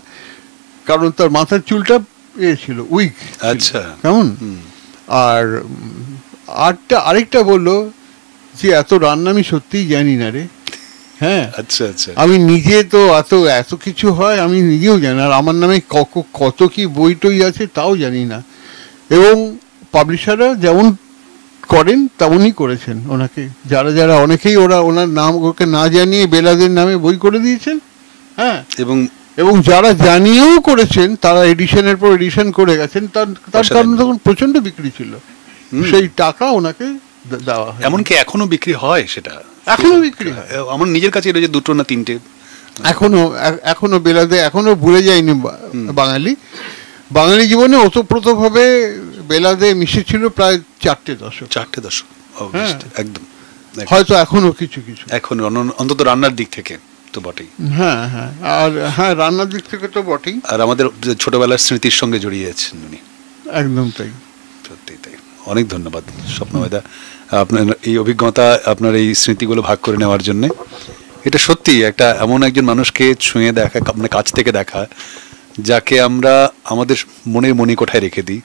কারণ তার মাথার চুলটা ছিল উইক। আচ্ছা, কেমন। আর আরেকটা বললো যে এত রান্না আমি সত্যিই জানি না রে। হ্যাঁ, আচ্ছা আচ্ছা, আমি নিজে তো এত কিছু হয় আমি নিজেও জানি, আর আমার নামে কত কি বই টই আছে তাও জানি না। এবং পাবলিশাররা যেমন করেন তেমনই করেছেন ওনাকে, যারা অনেকেই ওনার নাম ওকে না জানিয়ে বেলাদের নামে বই করে দিয়েছেন। হ্যাঁ, এবং এবং যারা জানিয়েও করেছেন তারা এডিশনের পর এডিশন করে গেছেন, তার কারণ তখন প্রচন্ড বিক্রি ছিল, সেই টাকা ওনাকে দেওয়া হয়। এমনকি এখনো বিক্রি হয়, সেটা এখনো বিক্রি হয়। আমার নিজের কাছে রয়েছে 2টো না 3টে এখনো বেলাদে এখনো ভুলে যায়নি বাঙালি জীবনে ওতপ্রোতভাবে বেলাদে মিশেছিল প্রায় 4টে দশক। একদম, হয়তো এখনো কিছু এখন অন্তত রান্নার দিক থেকে তো বটেই। হ্যাঁ, আর হ্যাঁ, রান্নার দিক থেকে তো বটেই, আর আমাদের ছোটবেলার স্মৃতির সঙ্গে জড়িয়ে আছেন উনি। একদম তাই, সত্যি তাই। অনেক ধন্যবাদ স্বপ্নবেদা, আপনার এই অভিজ্ঞতা, আপনার এই স্মৃতিগুলো ভাগ করে নেওয়ার জন্য। এটা সত্যি একটা এমন একজন মানুষকে ছুঁয়ে দেখা, মানে কাছ থেকে দেখা, যাকে আমরা আমাদের মনের মণিকোঠায় রেখে দিই,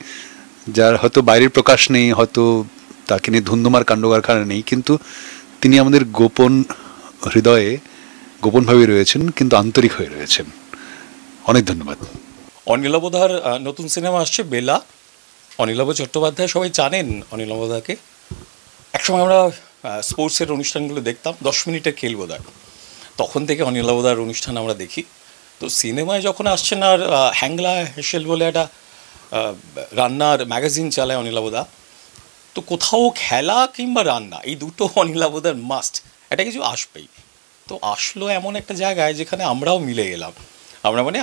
যার হয়তো বাইরের প্রকাশ নেই, হয়তো তাকে নিয়ে ধুন্ধুমার কাণ্ডকারখানা নেই, কিন্তু তিনি আমাদের গোপন হৃদয়ে গোপনভাবে রয়েছেন, কিন্তু আন্তরিক হয়ে রয়েছেন। অনেক ধন্যবাদ। অনিলাবদার নতুন সিনেমা আসছে বেলা। অনিলাভ চট্টোপাধ্যায়, সবাই জানেন অনিলাবদাকে। একসময় আমরা স্পোর্টসের অনুষ্ঠানগুলো দেখতাম, 10 মিনিটের খেল বোধহয়, তখন থেকে অনিলাবদার অনুষ্ঠান আমরা দেখি। তো সিনেমায় যখন আসছেন, আর হ্যাংলা হেসেল বলে একটা রান্নার ম্যাগাজিন চালায় অনিলাবদা, তো কোথাও খেলা কিংবা রান্না এই দুটো অনিলাবদার মাস্ট, এটা কিছু আসবেই। তো আসলো এমন একটা জায়গায় যেখানে আমরাও মিলে গেলাম।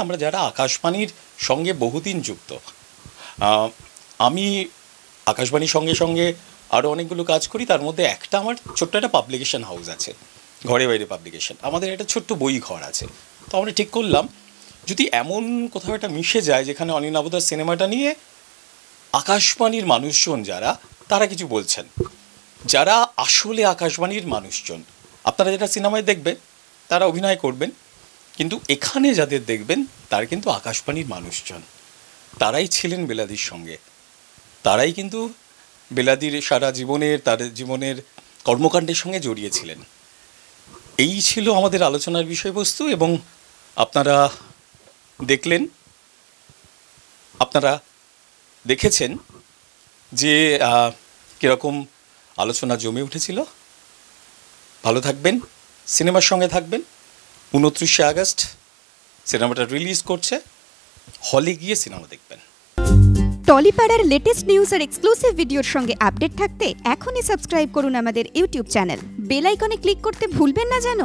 আমরা যারা আকাশবাণীর সঙ্গে বহুদিন যুক্ত, আমি আকাশবাণীর সঙ্গে সঙ্গে আরও অনেকগুলো কাজ করি, তার মধ্যে একটা আমার ছোট্ট একটা পাবলিকেশন হাউস আছে, ঘরে বাইরে পাবলিকেশন, আমাদের একটা ছোট্ট বই ঘর আছে। তো আমরা ঠিক করলাম যদি এমন কোথাও একটা মিশে যায় যেখানে অনিলাবদার সিনেমাটা নিয়ে আকাশবাণীর মানুষজন যারা, তারা কিছু বলছেন, যারা আসলে আকাশবাণীর মানুষজন। আপনারা যেটা সিনেমায় দেখবেন তারা অভিনয় করবেন, কিন্তু এখানে যাদের দেখবেন তারা কিন্তু আকাশবাণীর মানুষজন, তারাই ছিলেন বেলাদির সঙ্গে, তারাই কিন্তু বেলাদির সারা জীবনের, তার জীবনের কর্মকাণ্ডের সঙ্গে জড়িয়েছিলেন। এই ছিল আমাদের আলোচনার বিষয়বস্তু, এবং আপনারা দেখলেন, আপনারা দেখেছেন যে কীরকম আলোচনা জমে উঠেছিল। ভালো থাকবেন, সিনেমার সঙ্গে থাকবেন। 29শে আগস্ট সিনেমাটা রিলিজ করছে, হলে গিয়ে সিনেমা দেখবেন। টলিপাড়ার লেটেস্ট নিউজ আর এক্সক্লুসিভ ভিডিওর সঙ্গে আপডেট থাকতে এখনই সাবস্ক্রাইব করুন আমাদের ইউটিউব চ্যানেল। বেল আইকনে ক্লিক করতে ভুলবেন না যেন।